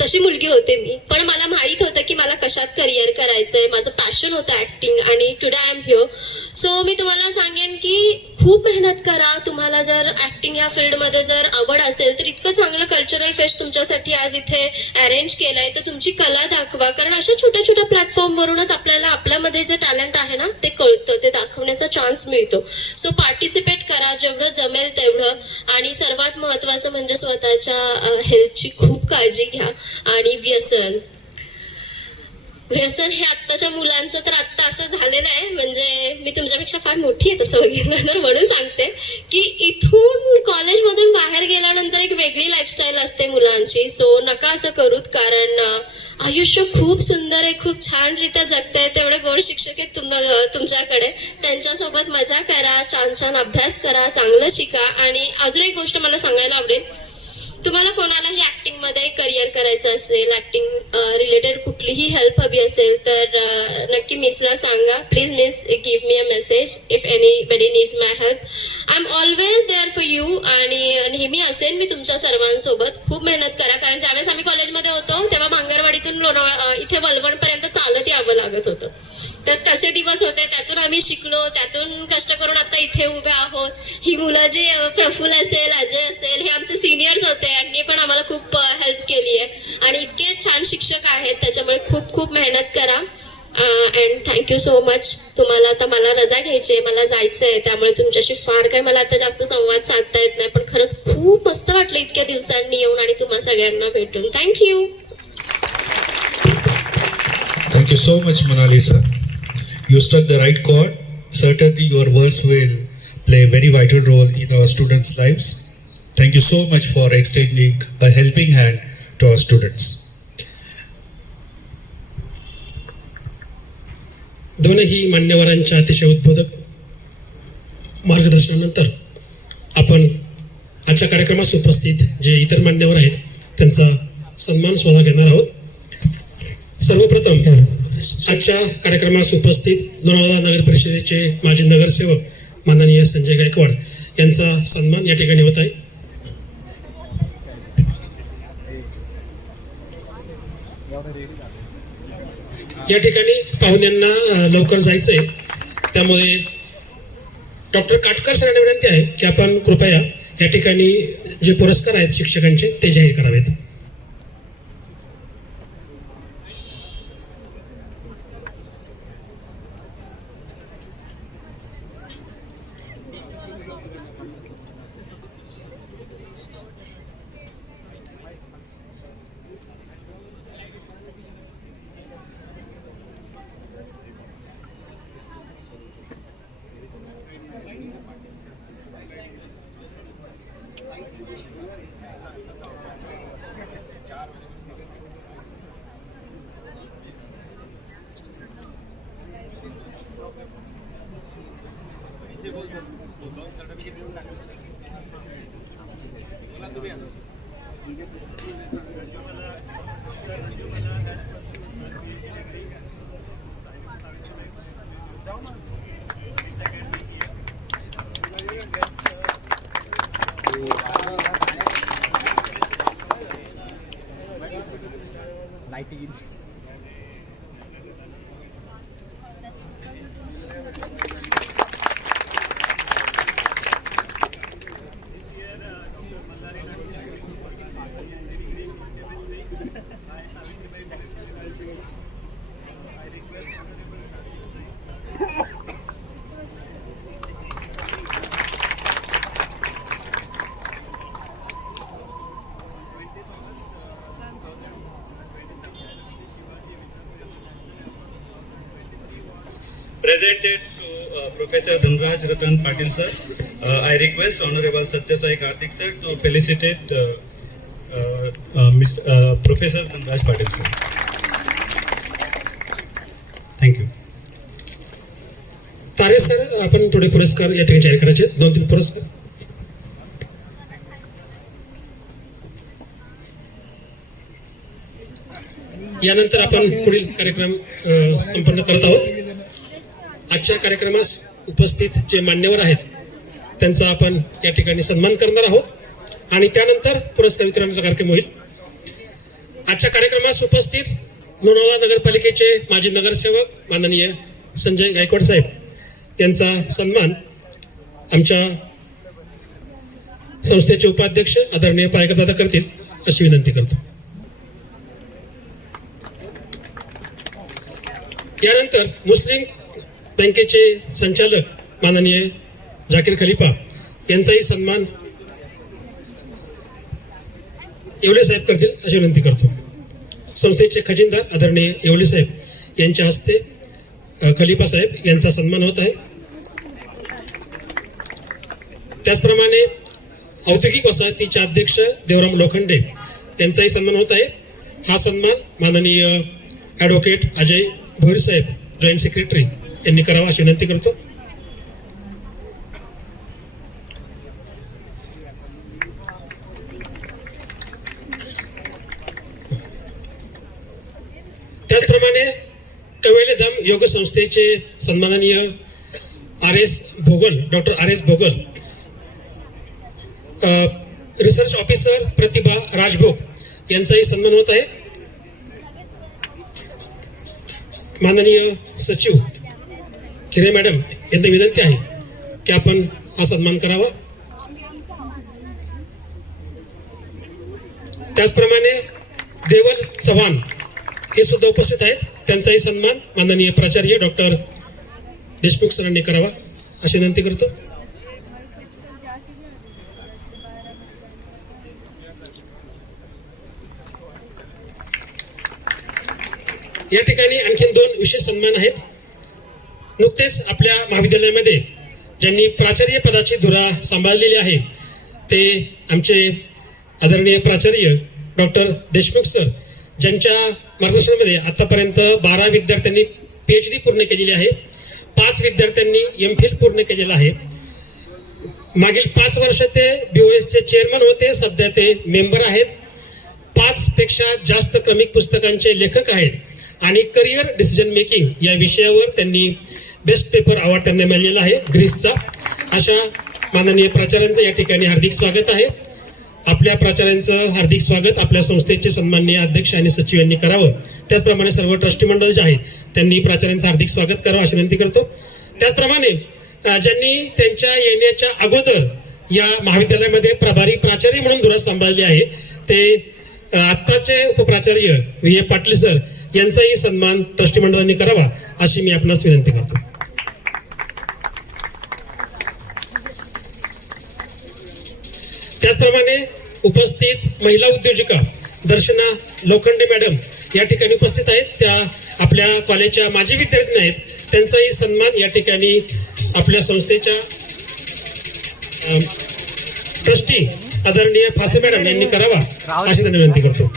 तशी मुलगी होते मी, पण मला माहित होतं की मला कशात करिअर करायचंय. माझं पॅशन होतं ऍक्टिंग आणि today I am here. So मी तुम्हाला सांगेन की खूप मेहनत करा. तुम्हाला जर ऍक्टिंग या फील्डमध्ये जर आवड असेल तर इतकं चांगलं कल्चरल फेस्ट तुमच्यासाठी आज इथे अरेंज केलंय, तर तुमची कला दाखवा. कारण अशा छोट्या छोट्या प्लॅटफॉर्मवरूनच आपल्याला आपल्यामध्ये जे टॅलेंट आहे ना ते कळतं, ते दाखवण्याचा चान्स मिळतो. सो पार्टिसिपेट करा जेवढं जमेल तेवढं. आणि सर्वात महत्त्वाचं म्हणजे स्वतःच्या हेल्थची खूप काळजी घ्या. आणि व्यसन हे आत्ताच्या मुलांचं तर आत्ता असं झालेलं आहे, म्हणजे मी तुमच्यापेक्षा फार मोठी आहे तसं बघितलं तर, म्हणून सांगते की इथून कॉलेजमधून बाहेर गेल्यानंतर एक वेगळी लाईफस्टाईल असते मुलांची. सो नका असं करूत. कारण आयुष्य खूप सुंदर आहे, खूप छानरित्या जगताय. तेवढे गोड शिक्षक आहेत तुमच्याकडे, त्यांच्यासोबत मजा करा, छान छान अभ्यास करा, चांगलं शिका. आणि अजून एक गोष्ट मला सांगायला आवडेल, तुम्हाला कोणालाही ऍक्टिंगमध्ये करिअर करायचं असेल, ऍक्टिंग रिलेटेड कुठलीही हेल्प हवी असेल तर नक्की मिसला सांगा. Please miss give me a message if anybody needs my help. I am always there for you. आणि नेहमी असेल मी तुमच्या सर्वांसोबत. खूप मेहनत करा. कारण ज्यावेळेस आम्ही कॉलेजमध्ये होतो तेव्हा भांगरवाडीतून लोणावळा इथे वलवणपर्यंत चालत यावं लागत होतं. तर तसे दिवस होते, त्यातून आम्ही शिकलो, त्यातून कष्ट करून आता इथे उभे आहोत. ही मुलं जे प्रफुल्ल असेल, अजय असेल, हे आमचे सिनियर्स होते. यांनी पण आम्हाला खूप हेल्प केली आहे. आणि इतके छान शिक्षक आहेत, त्याच्यामुळे खूप खूप मेहनत करा. And thank you so much. तुम्हाला आता मला रजा घ्यायची आहे, मला जायचं आहे, त्यामुळे तुमच्याशी फार काही मला आता जास्त संवाद साधता येत नाही. पण खरंच खूप मस्त वाटलं इतक्या दिवसांनी येऊन आणि तुम्हा सगळ्यांना भेटून. Thank you. Thank you so much, Monalisa. You struck the right chord. Certainly, your words will play a very vital role in our students' lives. Thank you so much for extending a helping hand to our students. दोनही मान्यवरांच्या अतिशय उद्बोधक मार्गदर्शनानंतर आपण आजच्या कार्यक्रमास उपस्थित जे इतर मान्यवर आहेत त्यांचा सन्मान सोहळा घेणार आहोत. सर्वप्रथम आजच्या कार्यक्रमास उपस्थित लोणावळा नगर परिषदेचे माजी नगरसेवक माननीय संजय गायकवाड यांचा सन्मान या ठिकाणी होत आहे. या ठिकाणी पाहुण्यांना लवकर जायचं आहे, त्यामुळे डॉक्टर काटकर सरांना विनंती आहे की आपण कृपया या ठिकाणी जे पुरस्कार आहेत शिक्षकांचे ते जाहीर करावेत. Presented to Professor Dhanraj Ratan Patil sir. I request Honorable Satya Sai Karthik sir to felicitate Professor Dhanraj Patil sir. Thank you. तारे सर, आपण थोडे पुरस्कार या ठिकाणी जाहीर करायचे, 2-3 पुरस्कार. यानंतर आपण पुढील कार्यक्रम संपन्न करत आहोत. आजच्या कार्यक्रमास उपस्थित जे मान्यवर आहेत त्यांचा आपण या ठिकाणी सन्मान करणार आहोत आणि त्यानंतर पुरस्कार वितरणाचा कार्यक्रम होईल. आजच्या कार्यक्रमास उपस्थित लोणावळा नगरपालिकेचे माजी नगरसेवक माननीय संजय गायकवाड साहेब यांचा सन्मान आमच्या संस्थेचे उपाध्यक्ष आदरणीय पायकर दादा करतील अशी विनंती करतो. यानंतर मुस्लिम बँकेचे संचालक माननीय जाकीर खलिफा यांचाही सन्मान येवले साहेब करतील अशी विनंती करतो. संस्थेचे खजिनदार आदरणीय येवले साहेब यांच्या हस्ते खलिफा साहेब यांचा सन्मान होत आहे. त्याचप्रमाणे औद्योगिक वसाहतीचे अध्यक्ष देवराम लोखंडे यांचाही सन्मान होत आहे. हा सन्मान माननीय ॲडव्होकेट अजय भोईर साहेब जॉईंट सेक्रेटरी यांनी करावा अशी विनंती करतो. त्याचप्रमाणे कवेलेधाम योग संस्थेचे सन्माननीय doctor R S Bhogal, research officer Pratibha Rajbhog यांचाही सन्मान होत आहे. माननीय सचिव खिरे मॅडम यांना विनंती आहे की आपण हा सन्मान करावा. त्याचप्रमाणे देवल चव्हाण हे सुद्धा उपस्थित आहेत. त्यांचाही सन्मान माननीय प्राचार्य डॉक्टर देशमुख सरांनी करावा अशी विनंती करतो. या ठिकाणी आणखीन 2 विशेष सन्मान आहेत. नुकतेच आपल्या महाविद्यालयामध्ये ज्यांनी प्राचार्य पदाची धुरा सांभाळलेली आहे ते आमचे आदरणीय प्राचार्य डॉक्टर देशमुख सर, ज्यांच्या मार्गदर्शनामध्ये आतापर्यंत 12 विद्यार्थ्यांनी PhD पूर्ण केलेली आहे, 5 विद्यार्थ्यांनी MPhil पूर्ण केलेलं आहे. मागील 5 वर्ष ते BOSचे चेअरमन होते, सध्या ते मेंबर आहेत. 5 पेक्षा जास्त क्रमिक पुस्तकांचे लेखक आहेत आणि करिअर डिसिजन मेकिंग या विषयावर त्यांनी बेस्ट पेपर अवॉर्ड त्यांना मिळालेला आहे ग्रीसचा. अशा माननीय प्राचार्यांचं या ठिकाणी हार्दिक स्वागत आहे. आपल्या प्राचार्यांचं हार्दिक स्वागत आपल्या संस्थेचे सन्माननीय अध्यक्ष आणि सचिव यांनी करावं. त्याचप्रमाणे सर्व ट्रस्टी मंडळ जे आहेत त्यांनी प्राचार्यांचं हार्दिक स्वागत करावं अशी विनंती करतो. त्याचप्रमाणे ज्यांनी त्यांच्या येण्याच्या अगोदर या महाविद्यालयामध्ये प्रभारी प्राचार्य म्हणून धुरा सांभाळली आहे ते आत्ताचे उपप्राचार्य VA पाटील सर यांचाही सन्मान ट्रस्टी मंडळांनी करावा अशी मी आपणास विनंती करतो. त्याचप्रमाणे उपस्थित महिला उद्योजिका दर्शना लोखंडे मॅडम या ठिकाणी उपस्थित आहेत. त्या आपल्या कॉलेजच्या माजी विद्यार्थी आहेत. त्यांचाही सन्मान या ठिकाणी आपल्या संस्थेच्या ट्रस्टी आदरणीय फासे मॅडम यांनी करावा अशी त्यांना विनंती करतो.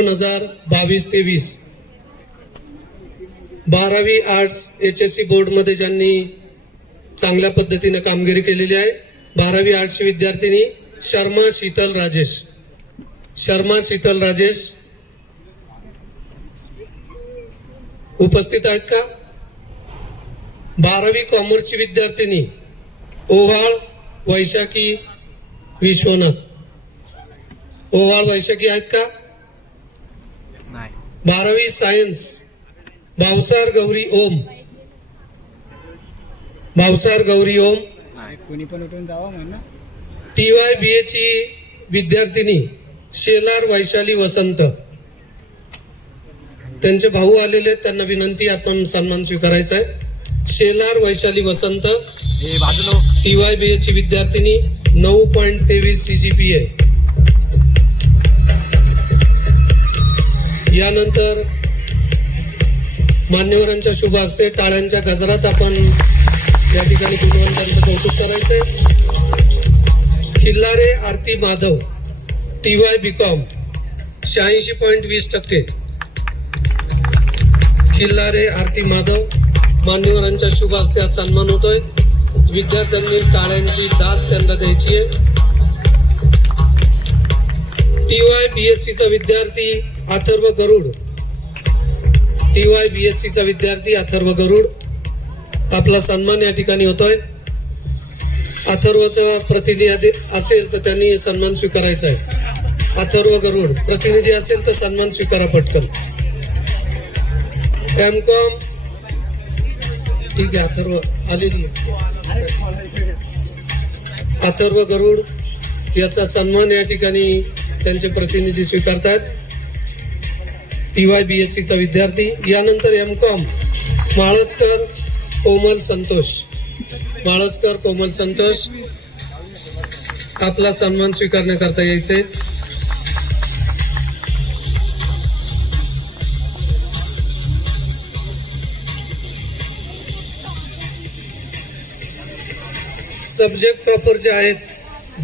हजार 22-23 12वी आर्ट्स HSC बोर्डमध्ये ज्यांनी चांगल्या पद्धतीने कामगिरी केलेली आहे, 12वी आर्ट्सची विद्यार्थिनी शर्मा शीतल राजेश उपस्थित आहेत का? 12वी कॉमर्सची विद्यार्थिनी ओव्हाळ वैशाखी विश्वनाथ आहेत का? 12वी सायन्स भावसार गौरी ओम TYBA ची विद्यार्थिनी शेलार वैशाली वसंत. त्यांचे भाऊ आलेले, त्यांना विनंती आपण सन्मान स्वीकारायचा आहे. शेलार वैशाली वसंत TYBA ची विद्यार्थिनी 9.23 CGPA. यानंतर मान्यवरांच्या शुभ हस्ते टाळ्यांच्या गजरात आपण या ठिकाणी गुणवंतांचं कौतुक करायचंय. खिल्लारे आरती माधव TY BCom 86.20%. खिल्लारे आरती माधव मान्यवरांच्या शुभ हस्ते आज सन्मान होतोय. विद्यार्थ्यांनी टाळ्यांची दाद त्यांना द्यायची आहे. TY BSc चा विद्यार्थी अथर्व गरुड. TY BSc चा विद्यार्थी अथर्व गरुड आपला सन्मान या ठिकाणी होतोय. अथर्वचा प्रतिनिधी असेल तर त्यांनी सन्मान स्वीकारायचा आहे. अथर्व गरुड प्रतिनिधी असेल तर सन्मान स्वीकारा पटकन. MCom ठीक आहे, अथर्व आलेली अथर्व गरुड याचा सन्मान या ठिकाणी त्यांचे प्रतिनिधी स्वीकारतात. TY BSc चा विद्यार्थी. यानंतर MCom माळसकर कोमल संतोष. माळसकर कोमल संतोष आपला सन्मान स्वीकारण्याकरता यायचे. सब्जेक्ट टॉपर जे आहेत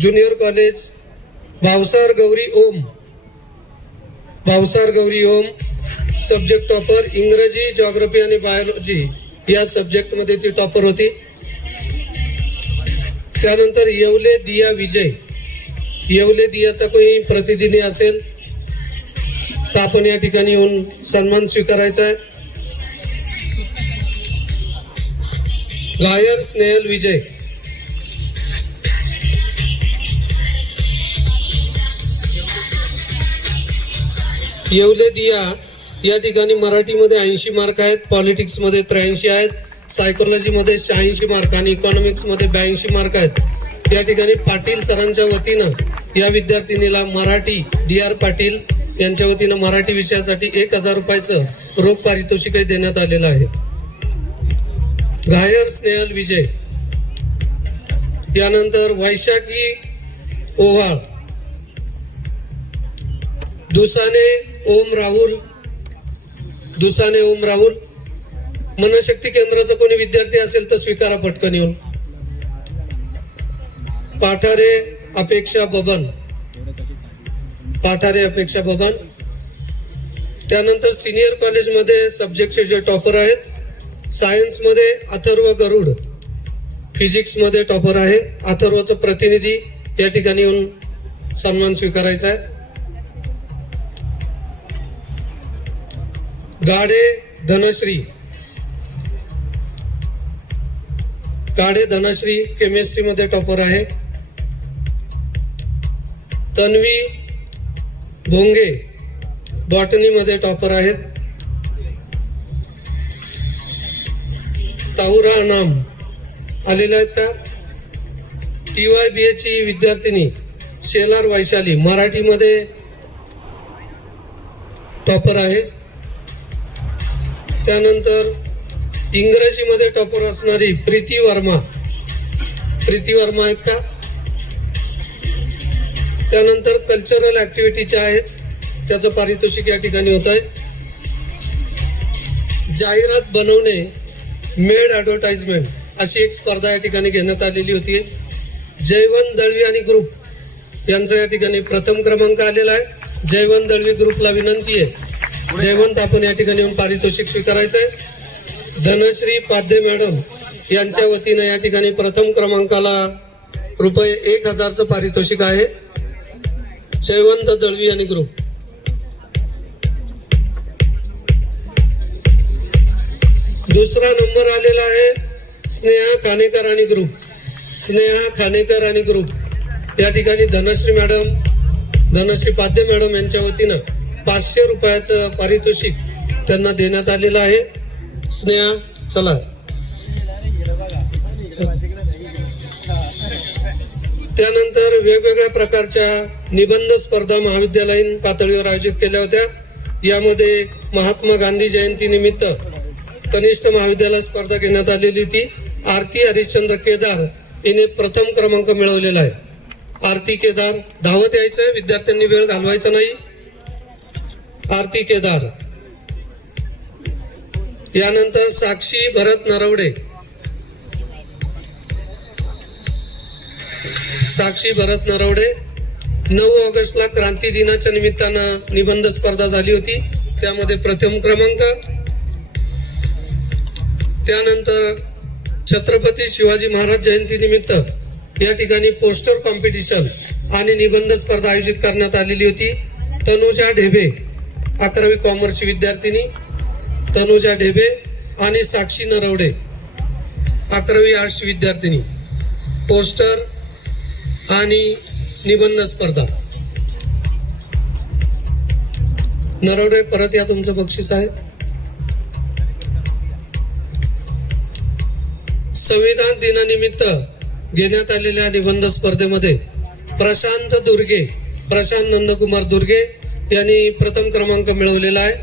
ज्युनियर कॉलेज भावसार गौरी ओम. भावसार गौरी ओम सब्जेक्ट टॉपर इंग्रजी, जॉग्रफी आणि बायोलॉजी या सब्जेक्ट मध्ये ती टॉपर होती. त्यानंतर येवले दिया विजय. येवले दियाचा कोणी प्रतिनिधी असेल तर आपण या ठिकाणी येऊन सन्मान स्वीकारायचा आहे. गायर स्नेहल विजय. येवले दिया या ठिकाणी मराठीमध्ये 80 मार्क आहेत, पॉलिटिक्स मध्ये 83 आहेत, सायकोलॉजी मध्ये 86 मार्क आणि इकॉनॉमिक्स मध्ये 82 मार्क आहेत. या ठिकाणी पाटील सरांच्या वतीनं या विद्यार्थिनीला मराठी DR पाटील यांच्या वतीनं मराठी विषयासाठी 1000 रुपयाचं रोख पारितोषिकही देण्यात आलेलं आहे. गायर स्नेहल विजय. यानंतर वैशाखी ओव्हाळ. दुसाने ओम राहुल. दुसाने ओम राहुल. मनशक्ती केंद्राचा कोणी विद्यार्थी असेल तर स्वीकारा पटकन येऊन. पाठारे अपेक्षा बबन. पाठारे अपेक्षा बबन. त्यानंतर सिनियर कॉलेजमध्ये सब्जेक्टचे जे टॉपर आहेत सायन्स मध्ये अथर्व गरुड. फिजिक्स मध्ये टॉपर आहे. अथर्वचा प्रतिनिधी या ठिकाणी येऊन सन्मान स्वीकारायचा आहे. गाडे धनश्री. गाडे धनश्री केमिस्ट्री मध्ये टॉपर आहे. तन्वी भोंगे बॉटनी मध्ये टॉपर आहेत. ताहुरा नाम आलेले आहेत का? TY BA ची विद्यार्थिनी शेलार वैशाली मराठीमध्ये टॉपर आहे. त्यानंतर इंग्रजीमध्ये टॉपर असणारी प्रीती वर्मा. प्रीती वर्मा आहेत का? त्यानंतर कल्चरल ऍक्टिव्हिटीच्या आहेत, त्याचं पारितोषिक या ठिकाणी होत आहे. जाहिरात बनवणे मेड ऍडव्हर्टाइजमेंट अशी एक स्पर्धा या ठिकाणी घेण्यात आलेली होती. जयवंत दळवी आणि ग्रुप यांचा या ठिकाणी प्रथम क्रमांक आलेला आहे. जयवंत दळवी ग्रुपला विनंती आहे, जयवंत आपण या ठिकाणी येऊन पारितोषिक स्वीकारायचं आहे. धनश्री पाध्ये मॅडम यांच्या वतीनं या ठिकाणी प्रथम क्रमांकाला ₹1000चं पारितोषिक आहे. जयवंत दळवी आणि ग्रुप. दुसरा नंबर आलेला आहे स्नेहा खानेकर आणि ग्रुप. स्नेहा खानेकर आणि ग्रुप या ठिकाणी धनश्री मॅडम, धनश्री पाध्ये मॅडम यांच्या वतीनं 500 रुपयाचं पारितोषिक त्यांना देण्यात आलेलं आहे. स्नेहा चला. त्यानंतर वेगवेगळ्या प्रकारच्या निबंध स्पर्धा महाविद्यालयीन पातळीवर आयोजित केल्या होत्या. यामध्ये महात्मा गांधी जयंती निमित्त कनिष्ठ महाविद्यालय स्पर्धा घेण्यात आलेली होती. आरती हरिश्चंद्र केदार हिने प्रथम क्रमांक मिळवलेला आहे. आरती केदार. धावत यायचंय, विद्यार्थ्यांनी वेळ घालवायचा नाही. आरती केदार. यानंतर साक्षी भरत नरवडे. साक्षी भरत नरवडे. 9 ऑगस्टला क्रांती दिनाच्या निमित्तानं निबंध स्पर्धा झाली होती, त्यामध्ये प्रथम क्रमांक. त्यानंतर छत्रपती शिवाजी महाराज जयंती निमित्त या ठिकाणी पोस्टर कॉम्पिटिशन आणि निबंध स्पर्धा आयोजित करण्यात आलेली होती. तनुजा ढेबे 11वी कॉमर्सची विद्यार्थिनी तनुजा ढेबे आणि साक्षी नरवडे 11वी आर्ट्सची विद्यार्थिनी. पोस्टर आणि निबंध स्पर्धा. नरवडे परत या, तुमचं बक्षीस आहे. संविधान दिनानिमित्त घेण्यात आलेल्या निबंध स्पर्धेमध्ये प्रशांत नंदकुमार दुर्गे यांनी प्रथम क्रमांक मिळवलेला आहे.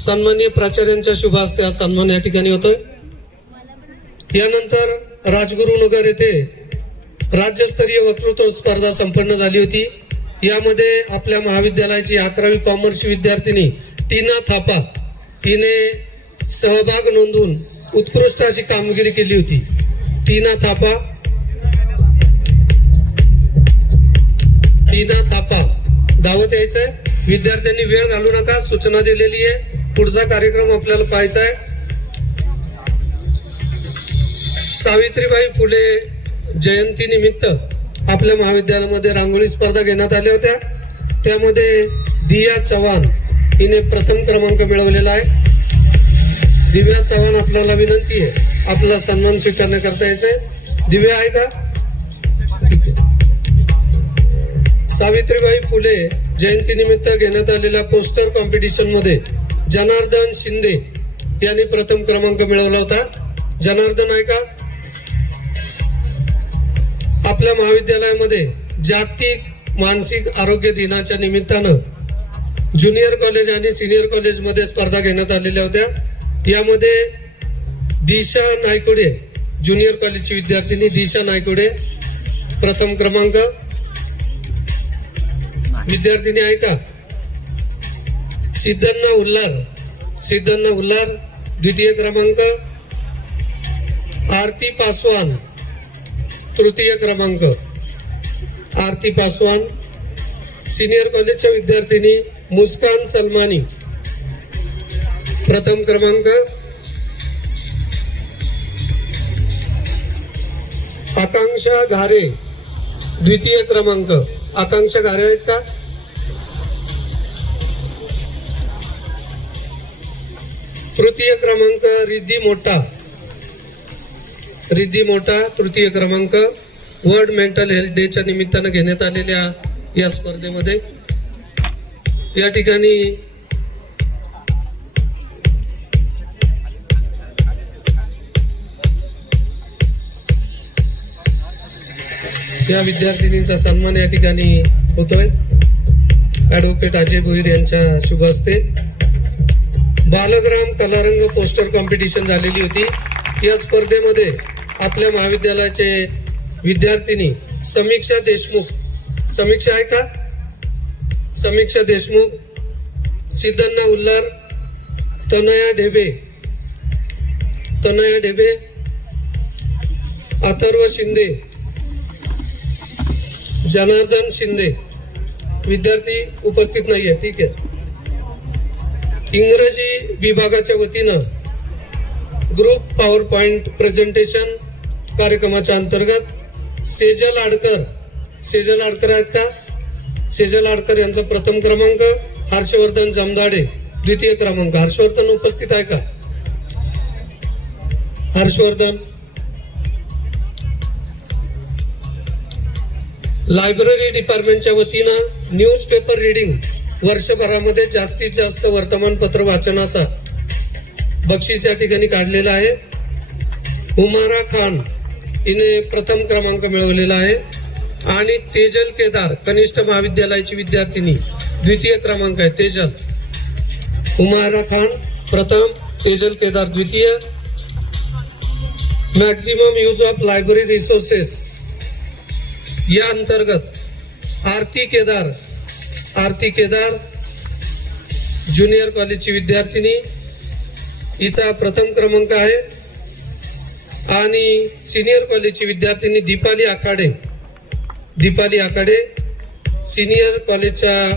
सन्माननीय प्राचार्यांच्या शुभ हस्ते हा सन्मान या ठिकाणी होतोय. यानंतर राजगुरुनगर येथे राज्यस्तरीय वक्तृत्व स्पर्धा संपन्न झाली होती. यामध्ये आपल्या महाविद्यालयाची 11वी कॉमर्सची विद्यार्थिनी टीना थापा हिने सहभाग नोंदवून उत्कृष्ट अशी कामगिरी केली होती. टीना थापा धावत यायचंय, विद्यार्थ्यांनी वेळ घालू नका, सूचना दिलेली आहे. पुढचा कार्यक्रम आपल्याला पाहायचा आहे. सावित्रीबाई फुले जयंती निमित्त आपल्या महाविद्यालयामध्ये रांगोळी स्पर्धा घेण्यात आल्या होत्या. त्यामध्ये दिया चव्हाण हिने प्रथम क्रमांक मिळवलेला आहे. दिव्या चव्हाण, आपल्याला विनंती आहे आपला सन्मान स्वीकारण्याकरता यायचंय. दिव्या आहे का? ठीक आहे. सावित्रीबाई फुले जयंती निमित्त घेण्यात आलेल्या पोस्टर कॉम्पिटिशन मध्ये जनार्दन शिंदे यांनी प्रथम क्रमांक मिळवला होता. जनार्दन आहे का? आपल्या महाविद्यालयामध्ये जागतिक मानसिक आरोग्य दिनाच्या निमित्तानं ज्युनियर कॉलेज आणि सिनियर कॉलेजमध्ये स्पर्धा घेण्यात आलेल्या होत्या. यामध्ये दिशा नायकोडे, ज्युनियर कॉलेजची विद्यार्थिनी दिशा नायकोडे प्रथम क्रमांक. विद्यार्थिनी आहे का? सिद्धन्ना उल्हार द्वितीय क्रमांक. आरती पासवान तृतीय क्रमांक. आरती पासवान. सिनियर कॉलेजच्या विद्यार्थिनी मुस्कान सलमानी प्रथम क्रमांक. आकांक्षा घारे द्वितीय क्रमांक. आकांक्षा घारे आहेत का? तृतीय क्रमांक रिद्धी मोठा तृतीय क्रमांक. वर्ल्ड मेंटल हेल्थ डेच्या निमित्तानं घेण्यात आलेल्या या स्पर्धेमध्ये या ठिकाणी या विद्यार्थिनींचा सन्मान या ठिकाणी होतोय. ऍडव्होकेट अजय भोईर यांच्या शुभ हस्ते. बालग्राम कलारंग पोस्टर कॉम्पिटिशन झालेली होती. या स्पर्धेमध्ये आपल्या महाविद्यालयाचे विद्यार्थिनी समीक्षा आहे का? समीक्षा देशमुख, सिद्धन्ना उल्हार, तनया ढेबे, अथर्व शिंदे, जनार्दन शिंदे विद्यार्थी उपस्थित नाहीये. ठीक आहे. इंग्रजी विभागाच्या वतीनं ग्रुप पॉवर पॉइंट प्रेझेंटेशन कार्यक्रमाच्या अंतर्गत सेजल आडकर आहेत का? सेजल आडकर यांचा प्रथम क्रमांक. हर्षवर्धन जमदाडे द्वितीय क्रमांक. हर्षवर्धन उपस्थित आहे का? हर्षवर्धन. लायब्ररी डिपार्टमेंटच्या वतीनं न्यूजपेपर रीडिंग वर्षभरामध्ये जास्तीत जास्त वर्तमानपत्र वाचनाचा बक्षीस या ठिकाणी काढलेला आहे. हुमारा खान हिने प्रथम क्रमांक मिळवलेला आहे आणि तेजल केदार कनिष्ठ महाविद्यालयाची विद्यार्थिनी द्वितीय क्रमांक आहे. तेजल. हुमारा खान प्रथम, तेजल केदार द्वितीय. Maximum use of library resources या अंतर्गत आरती केदार ज्युनियर कॉलेजची विद्यार्थिनी, हिचा प्रथम क्रमांक आहे. आणि सिनियर कॉलेजची विद्यार्थिनी दीपाली आखाडे सिनियर कॉलेजच्या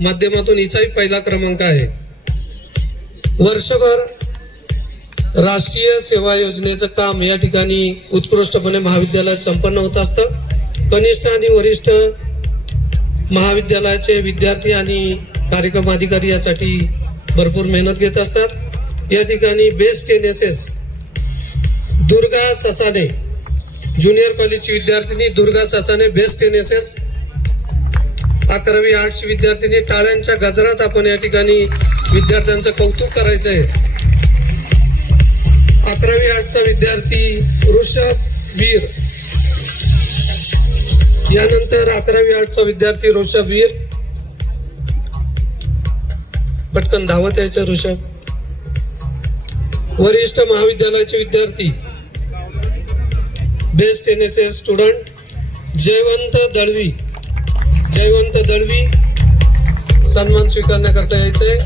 माध्यमातून हिचाही पहिला क्रमांक आहे. वर्षभर राष्ट्रीय सेवा योजनेचं काम या ठिकाणी उत्कृष्टपणे महाविद्यालयात संपन्न होत असतं. कनिष्ठ आणि वरिष्ठ महाविद्यालयाचे विद्यार्थी आणि कार्यक्रम अधिकारी यासाठी भरपूर मेहनत घेत असतात. या ठिकाणी best NSS Durga Sasane junior कॉलेजची विद्यार्थिनी दुर्गा ससाने बेस्ट NSS 11वी आर्ट्सची विद्यार्थिनी. टाळ्यांच्या गजरात आपण या ठिकाणी विद्यार्थ्यांचं कौतुक करायचं आहे. 11वी आर्ट्सचा विद्यार्थी ऋषभवीर, यानंतर 11वी आर्ट्सचा विद्यार्थी ऋषभवीर. पटकन धावत यायचं ऋषभ. वरिष्ठ महाविद्यालयाचे विद्यार्थी best NSS student Jaywant Dalvi सन्मान स्वीकारण्याकरता यायचे.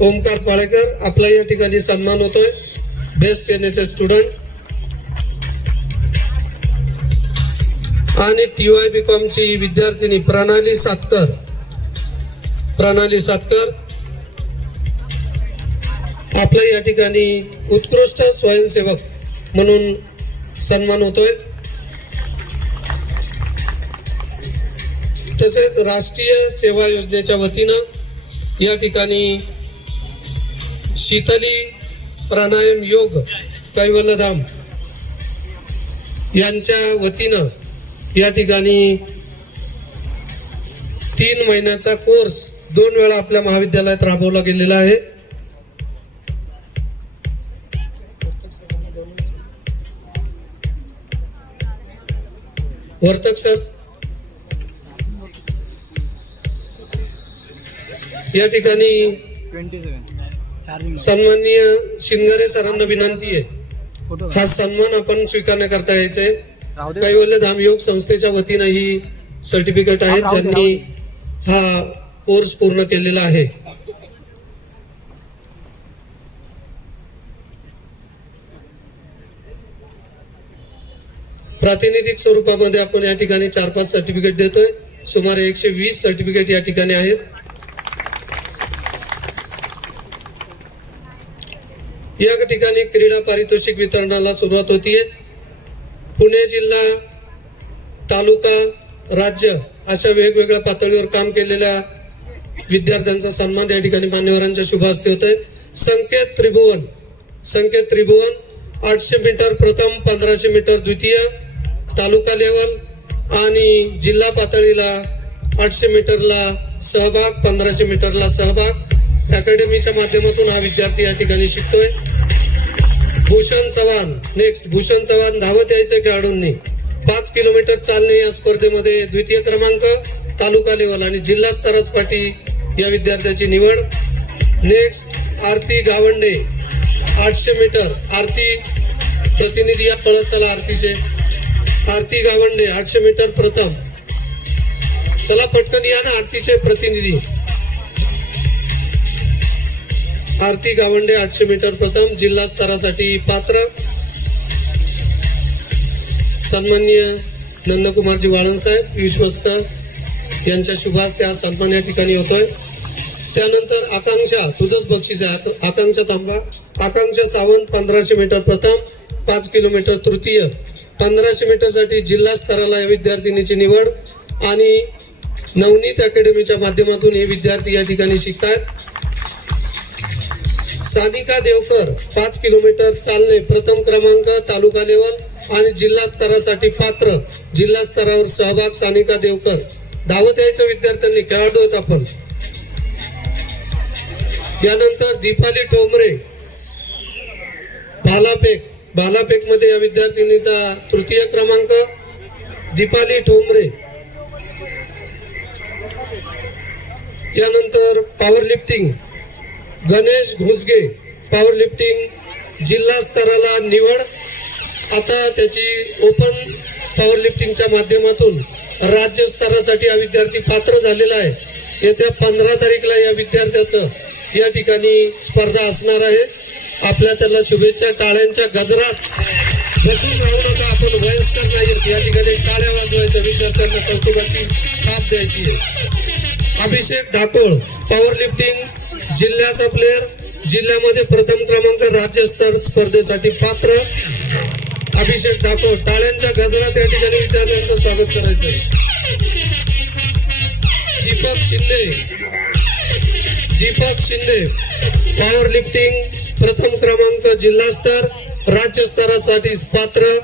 ओमकार पाळेकर आपला या ठिकाणी सन्मान होतोय. Best NSS student. आणि TYBCom ची विद्यार्थिनी प्रणाली सातकर आपला या ठिकाणी उत्कृष्ट स्वयंसेवक म्हणून सन्मान होतोय. तसेच राष्ट्रीय सेवा योजनेच्या वतीनं या ठिकाणी शीतली प्राणायाम योग कैवल्यधाम यांच्या वतीनं या ठिकाणी 3 महिन्याचा कोर्स 2 वेळा आपल्या महाविद्यालयात राबवला गेलेला आहे. वर्तक सर या ठिकाणी सन्माननीय शिंगारे सरांना विनंती आहे, हा सन्मान आपण स्वीकारण्याकरता यायचंय. कैवल्यधाम योग संस्थेच्या वतीनं ही सर्टिफिकेट आहेत ज्यांनी हा कोर्स पूर्ण केलेला आहे. प्रातिनिधिक स्वरूपामध्ये आपण या ठिकाणी 4-5 सर्टिफिकेट देतोय. सुमारे 120 सर्टिफिकेट या ठिकाणी आहेत. या ठिकाणी क्रीडा पारितोषिक वितरणाला सुरुवात होतीये. पुणे जिल्हा, तालुका, राज्य अशा वेगवेगळ्या पातळीवर काम केलेल्या विद्यार्थ्यांचा सन्मान या ठिकाणी मान्यवरांच्या शुभ हस्ते होतोय. संकेत त्रिभुवन 800 मीटर प्रथम, 1500 मीटर द्वितीय, तालुका लेवल आणि जिल्हा पातळीला 800 मीटरला सहभाग, 1500 मीटरला सहभाग. अकॅडमीच्या माध्यमातून हा विद्यार्थी या ठिकाणी शिकतोय. भूषण चव्हाण धावत यायचे खेळाडूंनी 5 किलोमीटर चालणे या स्पर्धेमध्ये द्वितीय क्रमांक, तालुका लेवल आणि जिल्हा स्तरासाठी या विद्यार्थ्याची निवड. नेक्स्ट आरती गावंडे 800 मीटर. आरती प्रतिनिधी या पळत चला आरतीचे. आरती गावंडे 800 मीटर प्रथम. चला पटकन या ना आरतीचे प्रतिनिधी. आरती गावंडे 800 मीटर प्रथम, जिल्हा स्तरासाठी पात्र. सन्माननीय नंदकुमारजी वाळन साहेब विश्वस्त यांच्या शुभ हस्ते हा सन्मान या ठिकाणी होतोय. त्यानंतर आकांक्षा, तुझंच बक्षीस आहे. आकांक्षा तांबा, आकांक्षा सावंत 1500 मीटर प्रथम, 5 किलोमीटर तृतीय. 1500 मीटरसाठी जिल्हा स्तराला या विद्यार्थिनीची निवड. आणि नवनीत अकॅडमीच्या माध्यमातून हे विद्यार्थी या ठिकाणी शिकतात. सानिका देवकर 5 किलोमीटर चालणे प्रथम क्रमांक, तालुका लेवल आणि जिल्हा स्तरासाठी पात्र. जिल्हा स्तरावर सहभाग सानिका देवकर. धावत यायचं विद्यार्थ्यांनी, खेळाडू आहेत आपण. यानंतर दीपाली ठोंबरे भालाफेक मध्ये या विद्यार्थिनीचा तृतीय क्रमांक. दीपाली ठोंबरे. यानंतर पॉवर लिफ्टिंग गणेश घुसगे, पॉवर लिफ्टिंग जिल्हा स्तराला निवड. आता त्याची ओपन पॉवर लिफ्टिंगच्या माध्यमातून राज्य स्तरासाठी हा विद्यार्थी पात्र झालेला आहे. येत्या 15 तारीखला या विद्यार्थ्याचं या ठिकाणी स्पर्धा असणार आहे. आपल्या त्याला शुभेच्छा. टाळ्यांच्या गजरात बसून राहू नका. आपण वयस्कर नाहीत. या ठिकाणी टाळ्या वाजवायच्या, विद्यार्थ्यांना कौतुकाची थाप द्यायची आहे. अभिषेक ढाकोळ पॉवर लिफ्टिंग जिल्ह्याचा प्लेअर, जिल्ह्यामध्ये प्रथम क्रमांक, राज्यस्तर स्पर्धेसाठी पात्र अभिषेक ढाकोळ. टाळ्यांच्या गजरात या ठिकाणी विद्यार्थ्यांचं स्वागत करायचं आहे. दीपक शिंदे पॉवर लिफ्टिंग प्रथम क्रमांक, जिल्हास्तर, राज्यस्तरासाठी पात्र.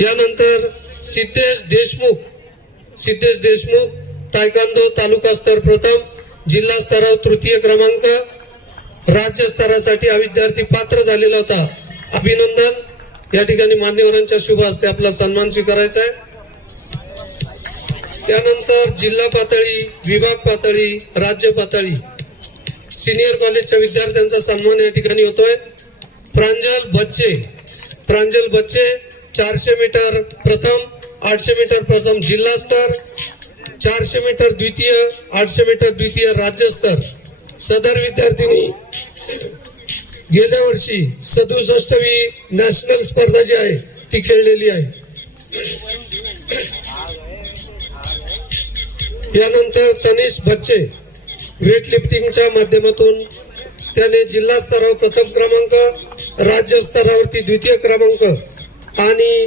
यानंतर सिद्धेश देशमुख तायकांदो तालुका स्तर प्रथम, जिल्हा स्तरावर तृतीय क्रमांक, राज्य स्तरासाठी हा विद्यार्थी पात्र झालेला होता. अभिनंदन. या ठिकाणी मान्यवरांच्या शुभ हस्ते आपला सन्मान स्वीकारायचा आहे. त्यानंतर जिल्हा पातळी, विभाग पातळी, राज्य पातळी सिनियर कॉलेजच्या विद्यार्थ्यांचा सन्मान या ठिकाणी होतोय. प्रांजल बच्चे 400 मीटर प्रथम, 800 मीटर प्रथम जिल्हा स्तर, 400 मीटर द्वितीय, 800 मीटर द्वितीय राज्यस्तर. सदर विद्यार्थिनी गेल्या वर्षी 67वी नॅशनल स्पर्धा जी आहे ती खेळलेली आहे. यानंतर तनिष बच्चे वेट लिफ्टिंगच्या माध्यमातून त्याने जिल्हा स्तरावर प्रथम क्रमांक, राज्य स्तरावरती द्वितीय क्रमांक आणि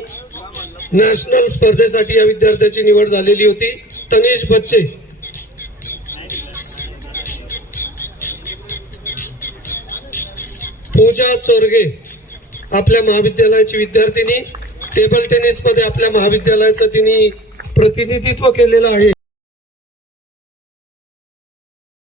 नॅशनल स्पर्धेसाठी या विद्यार्थ्याची निवड झालेली होती. तनिष बच्चे. पूजा चोरगे आपल्या महाविद्यालयाची विद्यार्थिनी, टेबल टेनिस मध्ये आपल्या महाविद्यालयाचं तिने प्रतिनिधित्व केलेलं आहे.